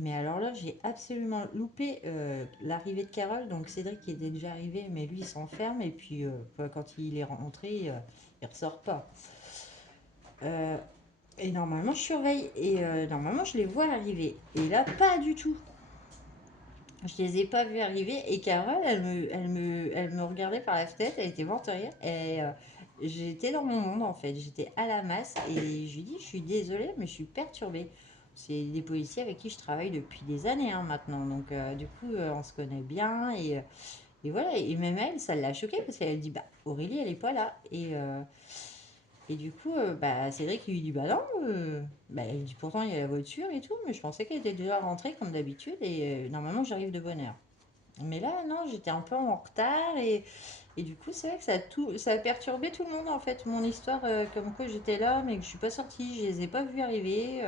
Mais alors là, j'ai absolument loupé l'arrivée de Carole. Donc Cédric qui était déjà arrivé, mais lui il s'enferme et puis quand il est rentré, il ressort pas. Euh, et normalement je surveille et normalement je les vois arriver. Et là, pas du tout. Je les ai pas vus arriver et Carole, elle me regardait par la fenêtre, elle était morte de rire et j'étais dans mon monde en fait, j'étais à la masse et je lui dis je suis désolée mais je suis perturbée. C'est des policiers avec qui je travaille depuis des années hein, maintenant, donc du coup on se connaît bien et voilà, et même elle, ça l'a choquée parce qu'elle dit bah Aurélie elle est pas là et du coup, bah, Cédric lui dit bah non, bah, il dit pourtant il y a la voiture et tout, mais je pensais qu'elle était déjà rentrée comme d'habitude et normalement j'arrive de bonne heure. Mais là, non, j'étais un peu en retard et du coup, c'est vrai que ça a perturbé tout le monde en fait. Mon histoire, comme quoi j'étais là, mais que je suis pas sortie, je les ai pas vus arriver.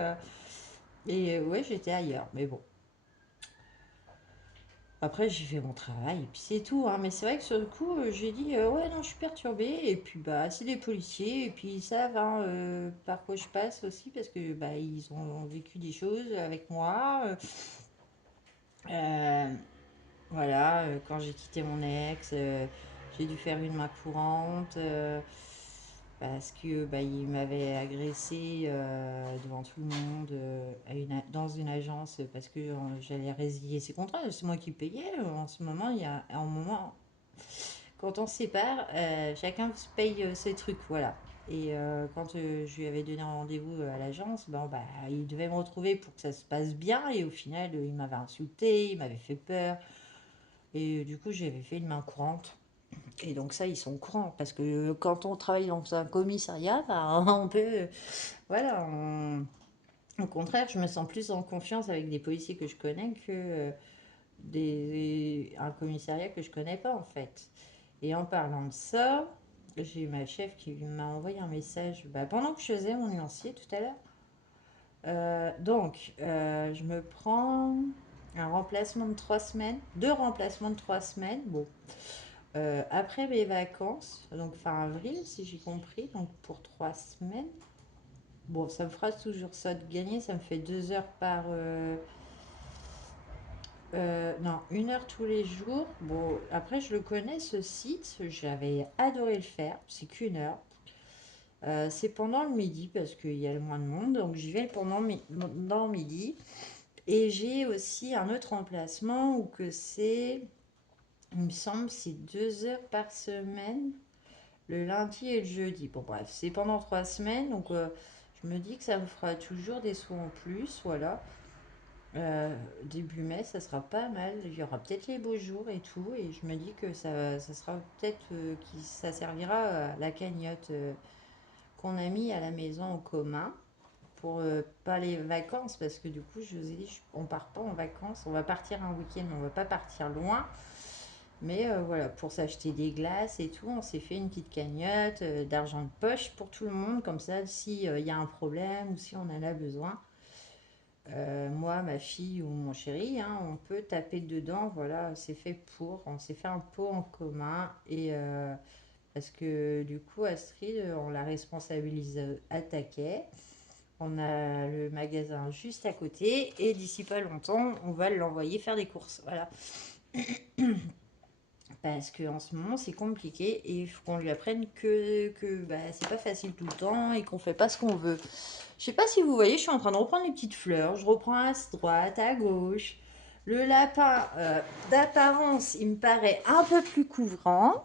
Ouais, j'étais ailleurs. Mais bon, après, j'ai fait mon travail et puis c'est tout. Hein. Mais c'est vrai que sur le coup, j'ai dit ouais, non, je suis perturbée. Et puis, bah, c'est des policiers et puis ils savent hein, par quoi je passe aussi parce que bah, ils ont vécu des choses avec moi. Euh, Voilà, quand j'ai quitté mon ex, j'ai dû faire une main courante parce que bah, il m'avait agressé devant tout le monde dans une agence parce que j'allais résilier ses contrats. C'est moi qui payais. En ce moment, il y a un moment quand on se sépare, chacun se paye ses trucs, voilà. Et quand je lui avais donné un rendez-vous à l'agence, bon, bah, il devait me retrouver pour que ça se passe bien. Et au final, il m'avait insulté, il m'avait fait peur. Et du coup, j'avais fait une main courante. Et donc ça, ils sont au courant. Parce que quand on travaille dans un commissariat, bah, on peut... voilà, au contraire, je me sens plus en confiance avec des policiers que je connais que un commissariat que je connais pas, en fait. Et en parlant de ça, j'ai ma chef qui m'a envoyé un message bah, pendant que je faisais mon nuancier tout à l'heure. Je me prends un remplacement de 3 semaines, 2 remplacements de 3 semaines. Bon, après mes vacances, donc fin avril, si j'ai compris, donc pour 3 semaines. Bon, ça me fera toujours ça de gagner, ça me fait 2 heures non, 1 heure tous les jours. Bon, après, je le connais ce site, j'avais adoré le faire, c'est qu'1 heure. C'est pendant le midi parce qu'il y a le moins de monde, donc j'y vais pendant midi. Et j'ai aussi un autre emplacement où que c'est, il me semble, c'est 2 heures par semaine, le lundi et le jeudi. Bon, bref, c'est pendant 3 semaines, donc je me dis que ça me fera toujours des sous en plus, voilà. Début mai, ça sera pas mal. Il y aura peut-être les beaux jours et tout, et je me dis que ça sera peut-être que ça servira à la cagnotte qu'on a mis à la maison en commun pour pas les vacances parce que du coup je vous ai dit on part pas en vacances, on va partir un week-end mais on va pas partir loin Mais voilà, pour s'acheter des glaces et tout, on s'est fait une petite cagnotte d'argent de poche pour tout le monde. Comme ça, s'il y a un problème ou si on en a besoin, moi, ma fille ou mon chéri, hein, on peut taper dedans. Voilà, c'est fait pour. On s'est fait un pot en commun. Et parce que du coup, Astrid, on la responsabilise à taquet. On a le magasin juste à côté. Et d'ici pas longtemps, on va l'envoyer faire des courses. Voilà. Parce qu'en ce moment, c'est compliqué et il faut qu'on lui apprenne que bah, c'est pas facile tout le temps et qu'on fait pas ce qu'on veut. Je sais pas si vous voyez, je suis en train de reprendre les petites fleurs. Je reprends à droite, à gauche. Le lapin, d'apparence, il me paraît un peu plus couvrant.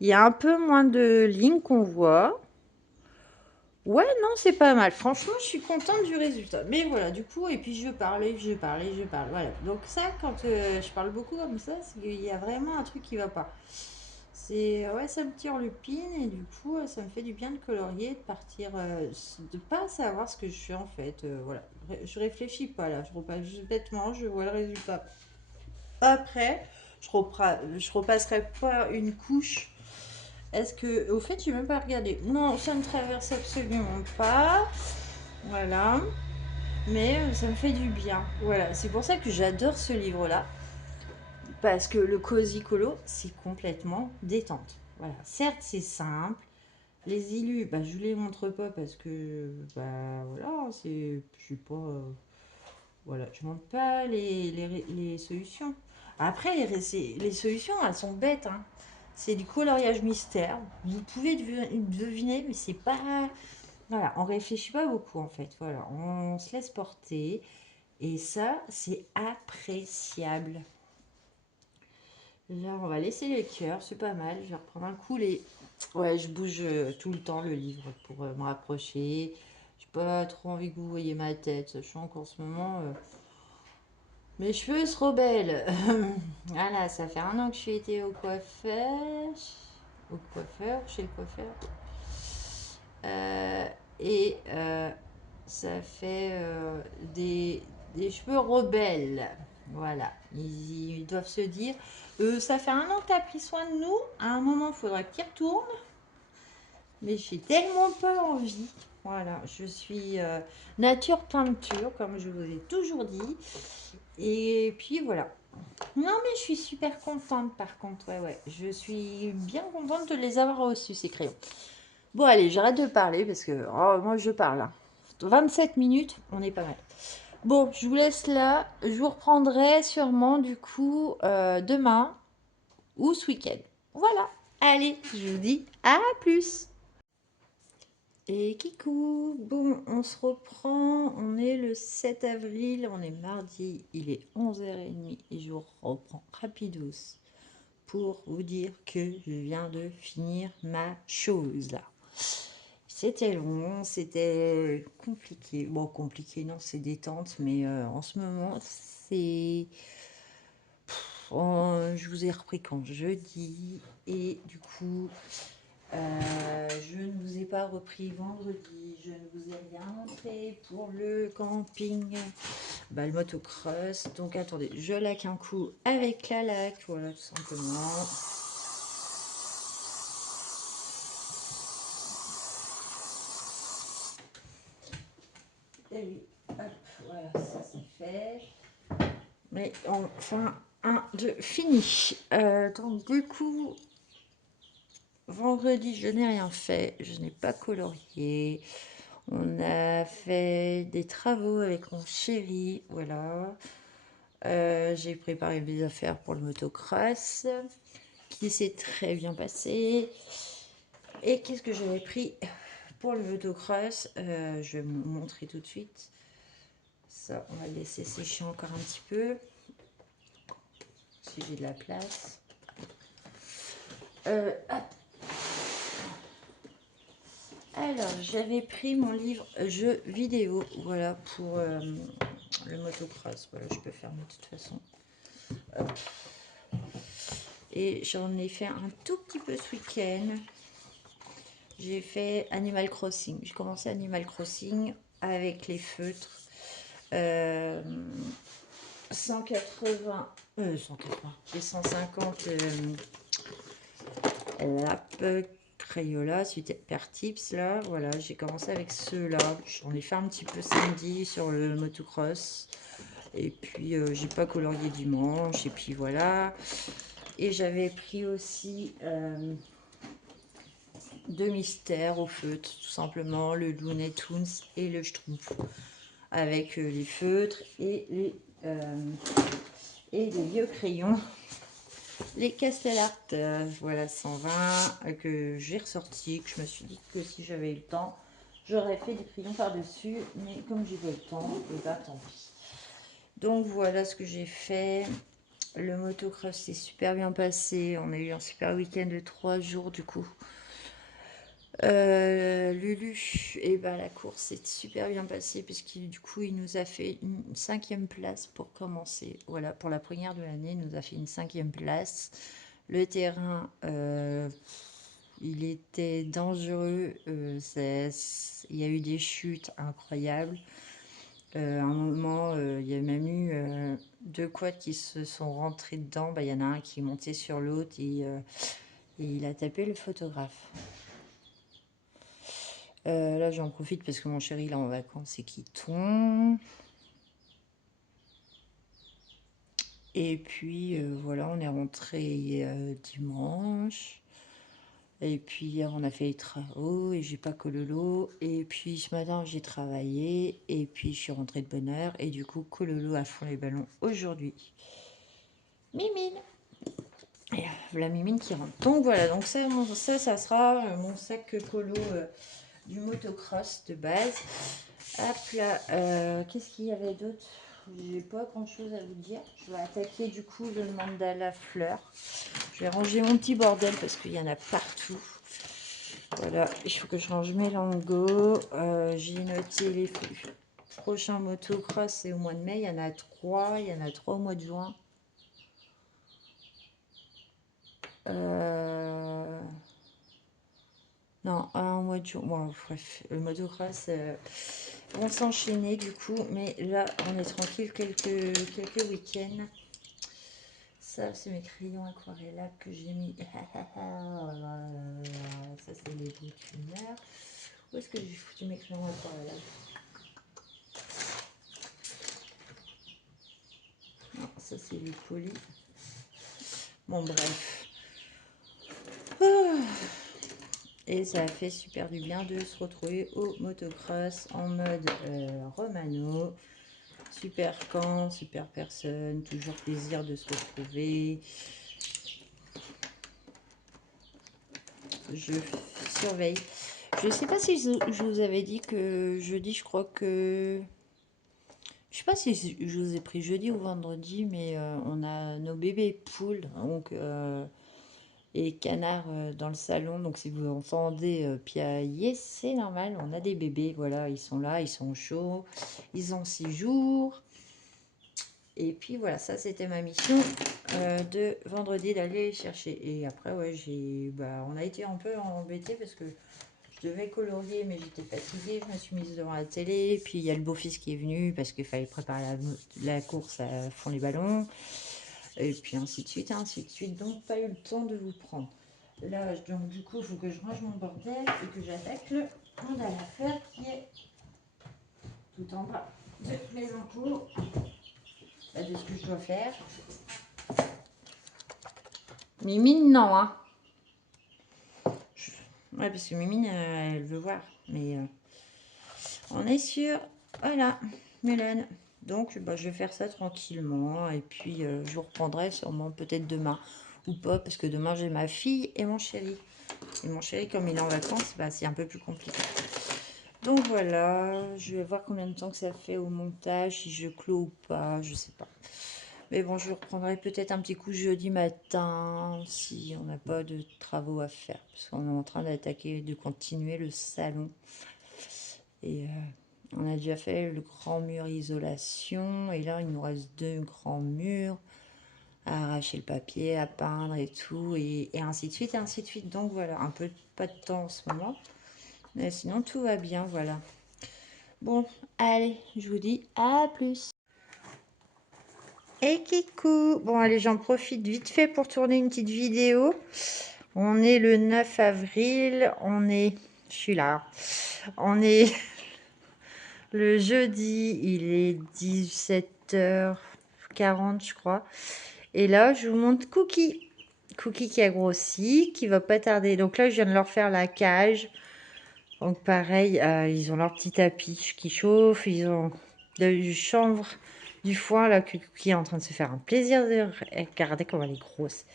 Il y a un peu moins de lignes qu'on voit. Ouais, non, c'est pas mal. Franchement, je suis contente du résultat. Mais voilà, du coup, et puis je parlais, je parlais, je parle. Voilà. Donc ça, quand je parle beaucoup comme ça, c'est qu'il y a vraiment un truc qui va pas. C'est ouais, ça me tire le pin et du coup, ça me fait du bien de colorier, de partir, de pas savoir ce que je fais en fait. Voilà, je réfléchis pas là. Je repasse juste bêtement, je vois le résultat. Après, je repasserai pas une couche. Est-ce que, au fait, j'ai même pas regardé. Non, ça ne traverse absolument pas. Voilà. Mais ça me fait du bien. Voilà. C'est pour ça que j'adore ce livre-là. Parce que le Cozy Colo, c'est complètement détente. Voilà. Certes, c'est simple. Les illus, bah, je les montre pas parce que, bah, voilà, je sais pas, voilà, je montre pas les solutions. Après, les solutions, elles sont bêtes, hein. C'est du coloriage mystère. Vous pouvez deviner, mais c'est pas, voilà, on réfléchit pas beaucoup en fait. Voilà, on se laisse porter et ça, c'est appréciable. Là, on va laisser les cœurs, c'est pas mal. Je vais reprendre un coup les. Ouais, je bouge tout le temps le livre pour me rapprocher. J'ai pas trop envie que vous voyez ma tête, sachant qu'en ce moment, mes cheveux se rebellent. Voilà, ça fait un an que je suis été au coiffeur. Au coiffeur, chez le coiffeur. Euh, et ça fait des cheveux rebelles. Voilà, ils doivent se dire, ça fait un an que tu as pris soin de nous, à un moment, il faudra que tu y retournes, mais j'ai tellement pas envie. Voilà, je suis nature peinture, comme je vous ai toujours dit. Et puis voilà. Non, mais je suis super contente par contre. Ouais, ouais. Je suis bien contente de les avoir reçus, ces crayons. Bon, allez, j'arrête de parler parce que moi je parle, hein. 27 minutes, on est pas mal. Bon, je vous laisse là. Je vous reprendrai sûrement du coup demain ou ce week-end. Voilà. Allez, je vous dis à plus. Et kikou, bon, on se reprend. On est le 7 avril, on est mardi, il est 11h30 et je vous reprends rapidos pour vous dire que je viens de finir ma chose là. C'était long, c'était compliqué. Bon, compliqué, non, c'est détente, mais en ce moment, c'est. Je vous ai repris quand jeudi, et du coup, je ne vous ai pas repris vendredi, je ne vous ai rien montré pour le camping, bah, le motocross. Donc attendez, je laque un coup avec la laque, voilà, tout simplement. Et oui, hop, voilà, ça c'est fait. Mais enfin, un, deux, fini. Donc du coup, vendredi, je n'ai rien fait, je n'ai pas colorié. On a fait des travaux avec mon chéri, voilà. J'ai préparé mes affaires pour le motocross, qui s'est très bien passé. Et qu'est-ce que j'avais pris pour le motocross? Je vais vous montrer tout de suite. Ça, on va le laisser sécher encore un petit peu. Si j'ai de la place. Hop. Alors, j'avais pris mon livre jeux vidéo, voilà, pour le motocross. Voilà, je peux fermer de toute façon. Hop. Et j'en ai fait un tout petit peu ce week-end. J'ai fait Animal Crossing. J'ai commencé Animal Crossing avec les feutres. 180, 180, et 150 lappes Crayola, super tips là. Voilà, j'ai commencé avec ceux-là. J'en ai fait un petit peu samedi sur le motocross. Et puis j'ai pas colorié dimanche. Et puis voilà. Et j'avais pris aussi deux mystères au feutre, tout simplement, le Looney Tunes et le Schtroumpf, avec les feutres et les vieux crayons, les Castellart, voilà 120 que j'ai ressorti, que je me suis dit que si j'avais eu le temps, j'aurais fait des crayons par-dessus, mais comme j'ai pas eu le temps, et bah tant pis. Donc voilà ce que j'ai fait. Le motocross s'est super bien passé, on a eu un super week-end de 3 jours du coup. Lulu, et ben la course s'est super bien passée puisqu'il du coup il nous a fait une 5e place pour commencer. Voilà, pour la première de l'année, il nous a fait une 5e place. Le terrain, il était dangereux, il y a eu des chutes incroyables. À un moment, il y a même eu 2 quads qui se sont rentrés dedans. Bah, il y en a un qui est monté sur l'autre et il a tapé le photographe. Là, j'en profite parce que mon chéri, il est en vacances et qu'il tombe. Et puis, voilà, on est rentré dimanche. Et puis, hier, on a fait les travaux et j'ai pas cololo. Et puis, ce matin, j'ai travaillé. Et puis, je suis rentrée de bonne heure. Et du coup, cololo à fond les ballons aujourd'hui. Mimine! Et la mimine qui rentre. Donc, voilà. Donc, ça sera mon sac colo du motocross de base. Hop là, qu'est-ce qu'il y avait d'autre? J'ai pas grand chose à vous dire. Je vais attaquer du coup le mandala fleur. Je vais ranger mon petit bordel parce qu'il y en a partout. Voilà, il faut que je range mes lingots. J'ai noté les prochains motocross, c'est au mois de mai. Il y en a 3. Il y en a 3 au mois de juin. Non, un mois de juin. Bon, bref, le motocross vont s'enchaîner du coup. Mais là, on est tranquille quelques week-ends. Ça, c'est mes crayons aquarellables que j'ai mis. Ça, c'est les boutonnières. Où est-ce que j'ai foutu mes crayons aquarellables? Non, ça, c'est les polis. Bon, bref. Et ça a fait super du bien de se retrouver au motocross en mode Romano. Super camp, super personne, toujours plaisir de se retrouver. Je surveille. Je sais pas si je vous avais dit que jeudi, je crois que... Je sais pas si je vous ai pris jeudi ou vendredi, mais on a nos bébés poules donc, et canards dans le salon. Donc si vous entendez piailler, c'est normal, on a des bébés. Voilà, ils sont là, ils sont chauds, ils ont 6 jours. Et puis voilà, ça c'était ma mission de vendredi d'aller les chercher. Et après, ouais, on a été un peu embêtés parce que je devais colorier, mais j'étais fatiguée. Je me suis mise devant la télé. Puis il y a le beau-fils qui est venu parce qu'il fallait préparer la course à fond les ballons. Et puis ainsi de suite, ainsi de suite. Donc pas eu le temps de vous prendre. Là, donc du coup, il faut que je range mon bordel et que j'attaque le mandala fleur qui est tout en bas de mes impôts. De ce que je dois faire. Mimine, non, hein. Ouais, parce que Mimine, elle veut voir. Mais on est sûr. Voilà, Mélène. Donc, bah, je vais faire ça tranquillement. Et puis, je vous reprendrai sûrement peut-être demain. Ou pas, parce que demain, j'ai ma fille et mon chéri. Et mon chéri, comme il est en vacances, bah, c'est un peu plus compliqué. Donc, voilà. Je vais voir combien de temps que ça fait au montage. Si je clôt ou pas, je sais pas. Mais bon, je reprendrai peut-être un petit coup jeudi matin si on n'a pas de travaux à faire. Parce qu'on est en train de continuer le salon. Et on a déjà fait le grand mur isolation. Et là, il nous reste 2 grands murs à arracher le papier, à peindre et tout. Et ainsi de suite, et ainsi de suite. Donc voilà, un peu pas de temps en ce moment. Mais sinon, tout va bien, voilà. Bon, allez, je vous dis à plus. Et Kikou. Bon, allez, j'en profite vite fait pour tourner une petite vidéo. On est le 9 avril. Je suis là. On est le jeudi. Il est 17h40, je crois. Et là, je vous montre Cookie. Cookie qui a grossi, qui va pas tarder. Donc là, je viens de leur faire la cage. Donc pareil, ils ont leur petit tapis qui chauffe. Ils ont du chanvre, du foin. Là, qui est en train de se faire un plaisir de regarder comment elle est grosse.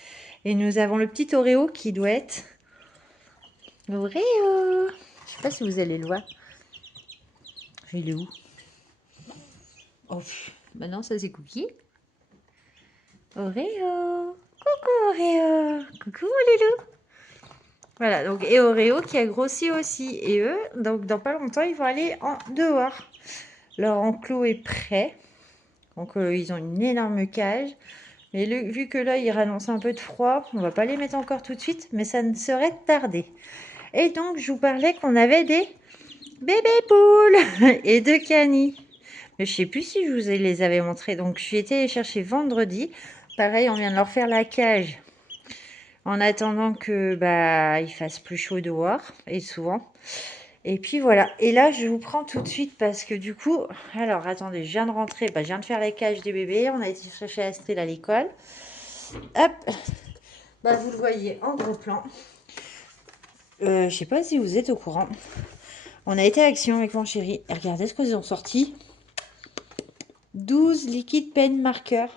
Et nous avons le petit Oreo qui doit être Oreo. Je sais pas si vous allez le voir. Il est où? Oh, maintenant ça c'est Cookie. Oreo. Coucou Oreo. Coucou Loulou. Voilà, donc et Oreo qui a grossi aussi. Et eux, donc dans pas longtemps, ils vont aller dehors. Leur enclos est prêt. Donc ils ont une énorme cage. Mais vu que là, ils annoncent un peu de froid, on va pas les mettre encore tout de suite, mais ça ne saurait tarder. Et donc, je vous parlais qu'on avait des bébés poules et deux canis. Mais je sais plus si je vous les avais montrés. Donc, je suis été les chercher vendredi. Pareil, on vient de leur faire la cage en attendant que il fasse plus chaud dehors, et souvent. Et puis voilà. Et là, je vous prends tout de suite parce que du coup, alors attendez, je viens de rentrer, je viens de faire la cage des bébés. On a été chercher Astrid à l'école. Hop, vous le voyez en gros plan. Je sais pas si vous êtes au courant. On a été à Action avec mon chéri. Et regardez ce qu'ils ont sorti. 12 liquides pen marqueurs.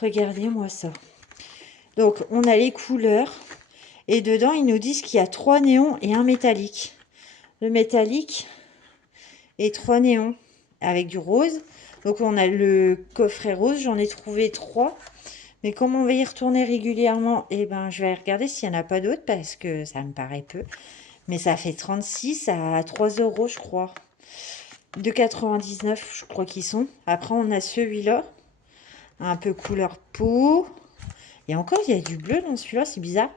Regardez-moi ça. Donc, on a les couleurs. Et dedans, ils nous disent qu'il y a 3 néons et un métallique. Le métallique et 3 néons avec du rose. Donc, on a le coffret rose. J'en ai trouvé 3. Mais comme on va y retourner régulièrement, je vais regarder s'il n'y en a pas d'autres parce que ça me paraît peu. Mais ça fait 36 à 3 €, je crois. 2,99, je crois qu'ils sont. Après, on a celui-là, un peu couleur peau. Et encore, il y a du bleu dans celui-là, c'est bizarre.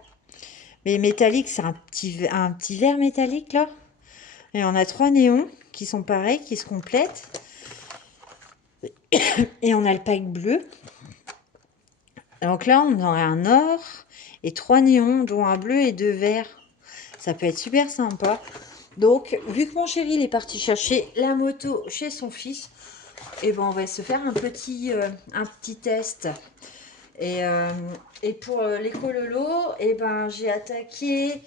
Mais métallique, c'est un petit vert métallique, là. Et on a 3 néons qui sont pareils, qui se complètent. Et on a le pack bleu. Donc là, on a un or et 3 néons, dont un bleu et 2 verts. Ça peut être super sympa. Donc, vu que mon chéri il est parti chercher la moto chez son fils, on va se faire un petit test. Et pour l'écololo, j'ai attaqué,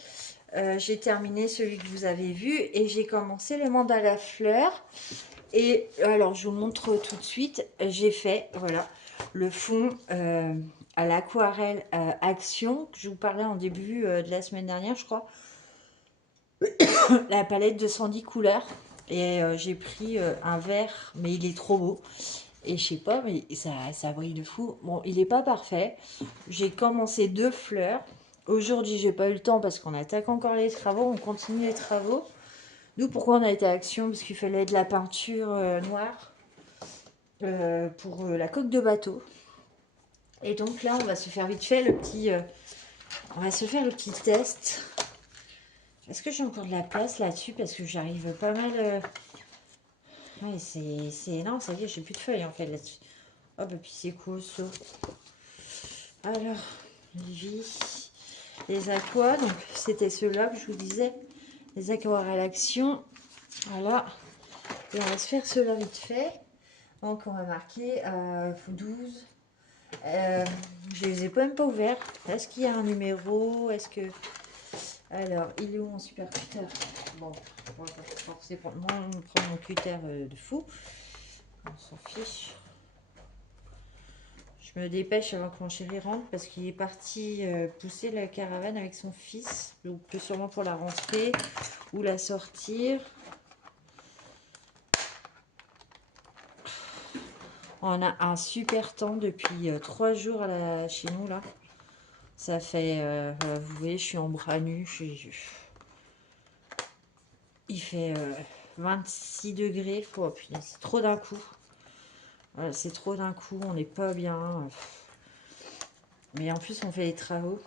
j'ai terminé celui que vous avez vu et j'ai commencé le mandala fleurs. Et alors, je vous montre tout de suite, j'ai fait, voilà, le fond à l'aquarelle Action, que je vous parlais en début de la semaine dernière, je crois. La palette de 110 couleurs. Et j'ai pris un vert, mais il est trop beau. Et je sais pas, mais ça brille de fou. Bon, il n'est pas parfait. J'ai commencé 2 fleurs. Aujourd'hui, j'ai pas eu le temps parce qu'on attaque encore les travaux. On continue les travaux. Nous, pourquoi on a été à Action? Parce qu'il fallait de la peinture noire pour la coque de bateau. Et donc là, on va se faire vite fait on va se faire le petit test. Est-ce que j'ai encore de la place là-dessus? Parce que j'arrive pas mal... Oui, c'est... Non, ça y est, j'ai plus de feuilles en fait là-dessus. Hop, et puis c'est cool ça. Alors, les aquas, donc c'était ceux-là que je vous disais. Les aquarelles Action. Voilà. Et on va se faire ceux-là vite fait. Donc on va marquer 12. Je les ai même pas ouverts. Est-ce qu'il y a un numéro? Est-ce que... Alors, il est où mon super cutter? Bon, on va pas forcer pour prendre mon cutter de fou. On s'en fiche. Je me dépêche avant que mon chéri rentre parce qu'il est parti pousser la caravane avec son fils. Donc, sûrement pour la rentrée ou la sortir. On a un super temps depuis 3 jours chez nous là. Ça fait, vous voyez, je suis en bras nus. Il fait 26 degrés. Oh, putain, c'est trop d'un coup. Voilà, c'est trop d'un coup, on n'est pas bien. Mais en plus, on fait les travaux.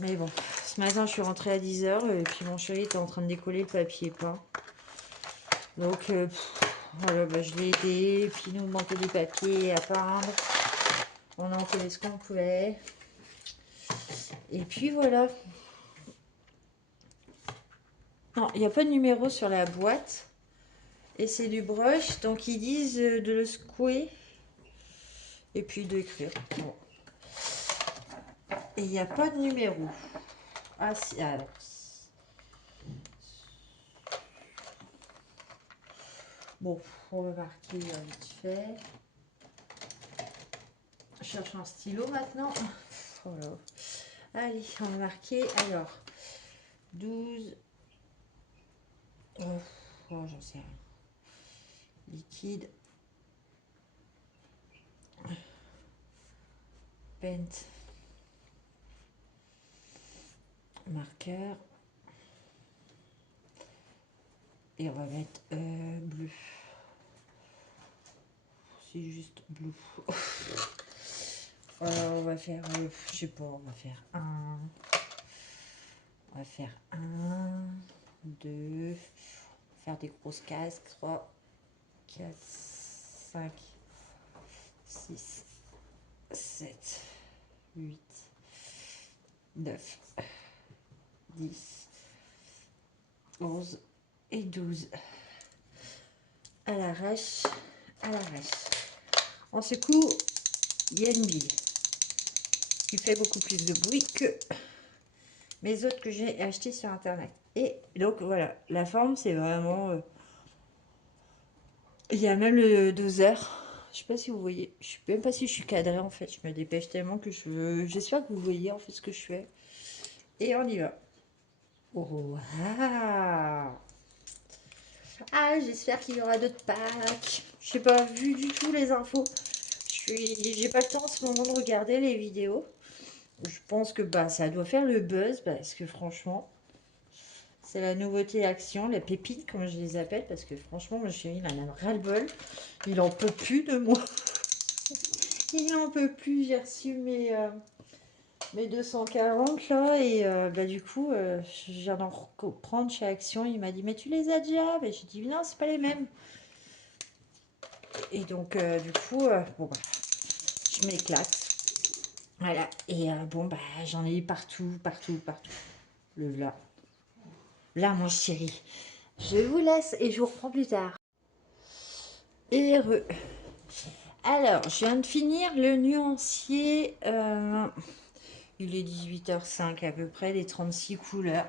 Mais bon, ce matin, je suis rentrée à 10 h et puis mon chéri était en train de décoller le papier peint. Donc, Voilà, bah, je l'ai aidé. Et puis, il nous manquait des papiers à peindre. On a fait ce qu'on pouvait. Et puis, voilà. Non, il n'y a pas de numéro sur la boîte. Et c'est du brush. Donc, ils disent de le secouer. Et puis, d'écrire. Bon. Et il n'y a pas de numéro. Ah, si, alors. Bon, on va marquer vite fait. Je cherche un stylo maintenant. Voilà. Allez, on va marquer. Alors, 12. Oh, j'en sais rien. Liquide. Paint. Marqueur. Et on va mettre bleu. C'est juste bleu. On va faire, je sais pas, on va faire un. On va faire 1, 2, faire des grosses cases, 3, 4, 5, 6, 7, 8, 9, 10, 11 et 12. À l'arrache, à l'arrache. En secoue, il y a une bille qui fait beaucoup plus de bruit que mes autres que j'ai acheté sur internet. Et donc voilà, la forme c'est vraiment... il y a même le doseur. Je sais pas si vous voyez. Je sais même pas si je suis cadrée en fait. Je me dépêche tellement que j'espère que vous voyez en fait ce que je fais. Et on y va. Oh, j'espère qu'il y aura d'autres packs. Je n'ai pas vu du tout les infos. J'ai pas le temps en ce moment de regarder les vidéos. Je pense que bah ça doit faire le buzz parce que franchement, c'est la nouveauté action, les pépites comme je les appelle, parce que franchement, mon chéri, il en a ras-le-bol. Il en peut plus de moi. Il en peut plus. J'ai reçu mes 240 là et bah, du coup, je viens d'en reprendre chez Action. Il m'a dit, mais tu les as déjà? Mais j'ai dit, non, c'est pas les mêmes. Et donc, du coup, bon, bah, je m'éclate. Voilà. Et bon, bah, j'en ai eu partout, partout, partout. Le là. Là, mon chéri. Je vous laisse et je vous reprends plus tard. Heureux. Alors, je viens de finir le nuancier. Il est 18h05 à peu près, les 36 couleurs.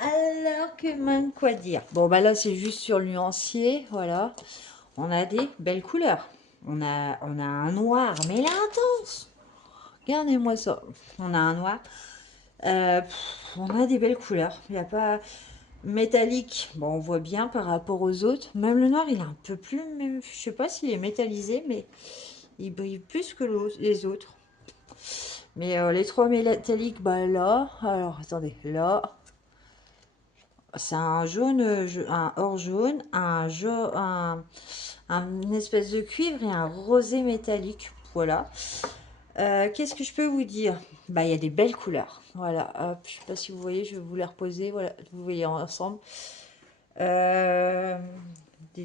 Alors que même quoi dire. Bon, bah là, c'est juste sur le nuancier. Voilà. On a des belles couleurs. On a un noir, mais il est intense. Regardez-moi ça. On a un noir. On a des belles couleurs. Il n'y a pas métallique. Bon, on voit bien par rapport aux autres. Même le noir, il est un peu plus. Je sais pas s'il est métallisé, mais il brille plus que les autres. Mais les trois métalliques, bah là. Alors, attendez. Là. C'est un jaune, un or jaune, une espèce de cuivre et un rosé métallique. Voilà. Qu'est-ce que je peux vous dire? Bah, il y a des belles couleurs. Voilà. Hop, je sais pas si vous voyez, je vais vous les reposer. Voilà, vous voyez ensemble. Des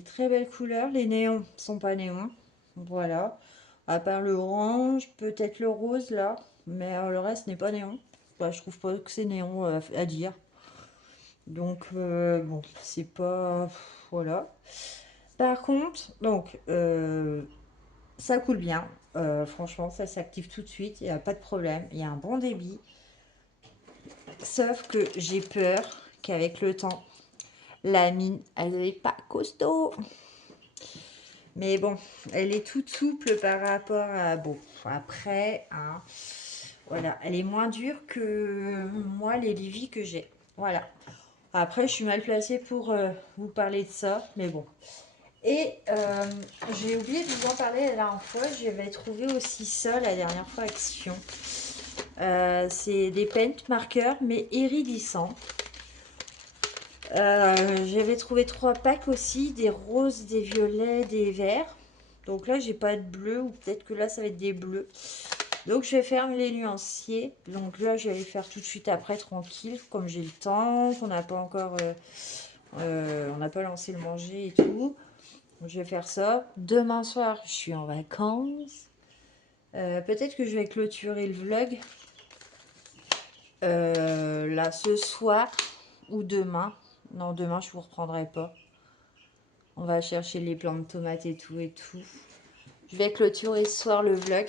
très belles couleurs. Les néons sont pas néons. Voilà. À part le orange, peut-être le rose là, mais le reste n'est pas néon. Bah, je trouve pas que c'est néon à dire. Donc, bon, c'est pas... Voilà. Par contre, donc, ça coule bien. Franchement, ça s'active tout de suite. Il n'y a pas de problème. Il y a un bon débit. Sauf que j'ai peur qu'avec le temps, la mine, elle n'est pas costaud. Mais bon, elle est toute souple par rapport à... Bon, après, hein, voilà. Elle est moins dure que moi, les Livy que j'ai. Voilà. Après, je suis mal placée pour vous parler de ça, mais bon. Et j'ai oublié de vous en parler la dernière fois. J'avais trouvé aussi ça la dernière fois Action. C'est des paint marqueurs, mais iridescents. J'avais trouvé 3 packs aussi, des roses, des violets, des verts. Donc là, j'ai pas de bleu, ou peut-être que là, ça va être des bleus. Donc je vais faire les nuanciers. Donc là, je vais les faire tout de suite après, tranquille, comme j'ai le temps, qu'on n'a pas encore... on n'a pas lancé le manger et tout. je vais faire ça. Demain soir, je suis en vacances. Peut-être que je vais clôturer le vlog là ce soir ou demain. Non, demain, je vous reprendrai pas. On va chercher les plants de tomates et tout et tout. Je vais clôturer ce soir le vlog.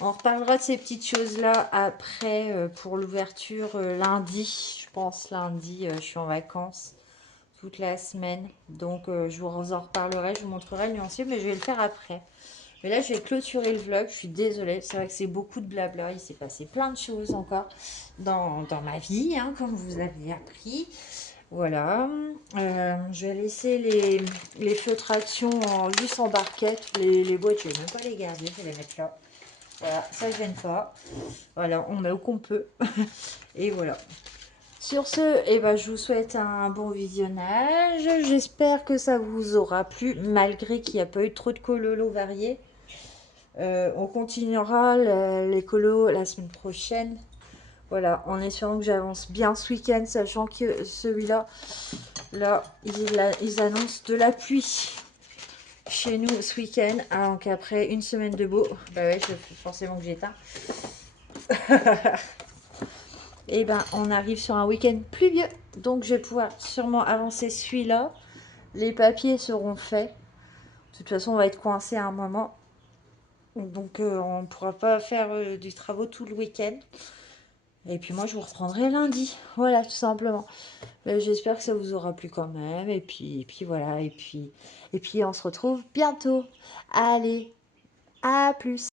On reparlera de ces petites choses-là après pour l'ouverture lundi. Je pense lundi, je suis en vacances toute la semaine. Donc je vous en reparlerai, je vous montrerai le nuancier, mais je vais le faire après. Mais là, je vais clôturer le vlog. Je suis désolée. C'est vrai que c'est beaucoup de blabla. Il s'est passé plein de choses encore dans ma vie, hein, comme vous avez appris. Voilà. Je vais laisser les feutrations juste en barquette. Les boîtes, je ne vais même pas les garder. Je vais les mettre là. Voilà, ça ne gêne pas. Voilà, on met où qu'on peut. Et voilà. Sur ce, eh ben, je vous souhaite un bon visionnage. J'espère que ça vous aura plu, malgré qu'il n'y a pas eu trop de cololos variés. On continuera les colos la semaine prochaine. Voilà, en espérant que j'avance bien ce week-end, sachant que celui-là, là, ils annoncent de la pluie chez nous ce week-end. Donc après une semaine de beau, bah ouais, forcément que j'éteins. Et ben, on arrive sur un week-end pluvieux. Donc je vais pouvoir sûrement avancer celui-là. Les papiers seront faits. De toute façon, on va être coincé à un moment. Donc on ne pourra pas faire du travaux tout le week-end. Et puis moi, je vous reprendrai lundi. Voilà, tout simplement. J'espère que ça vous aura plu quand même. Et puis voilà. Et puis on se retrouve bientôt. Allez, à plus.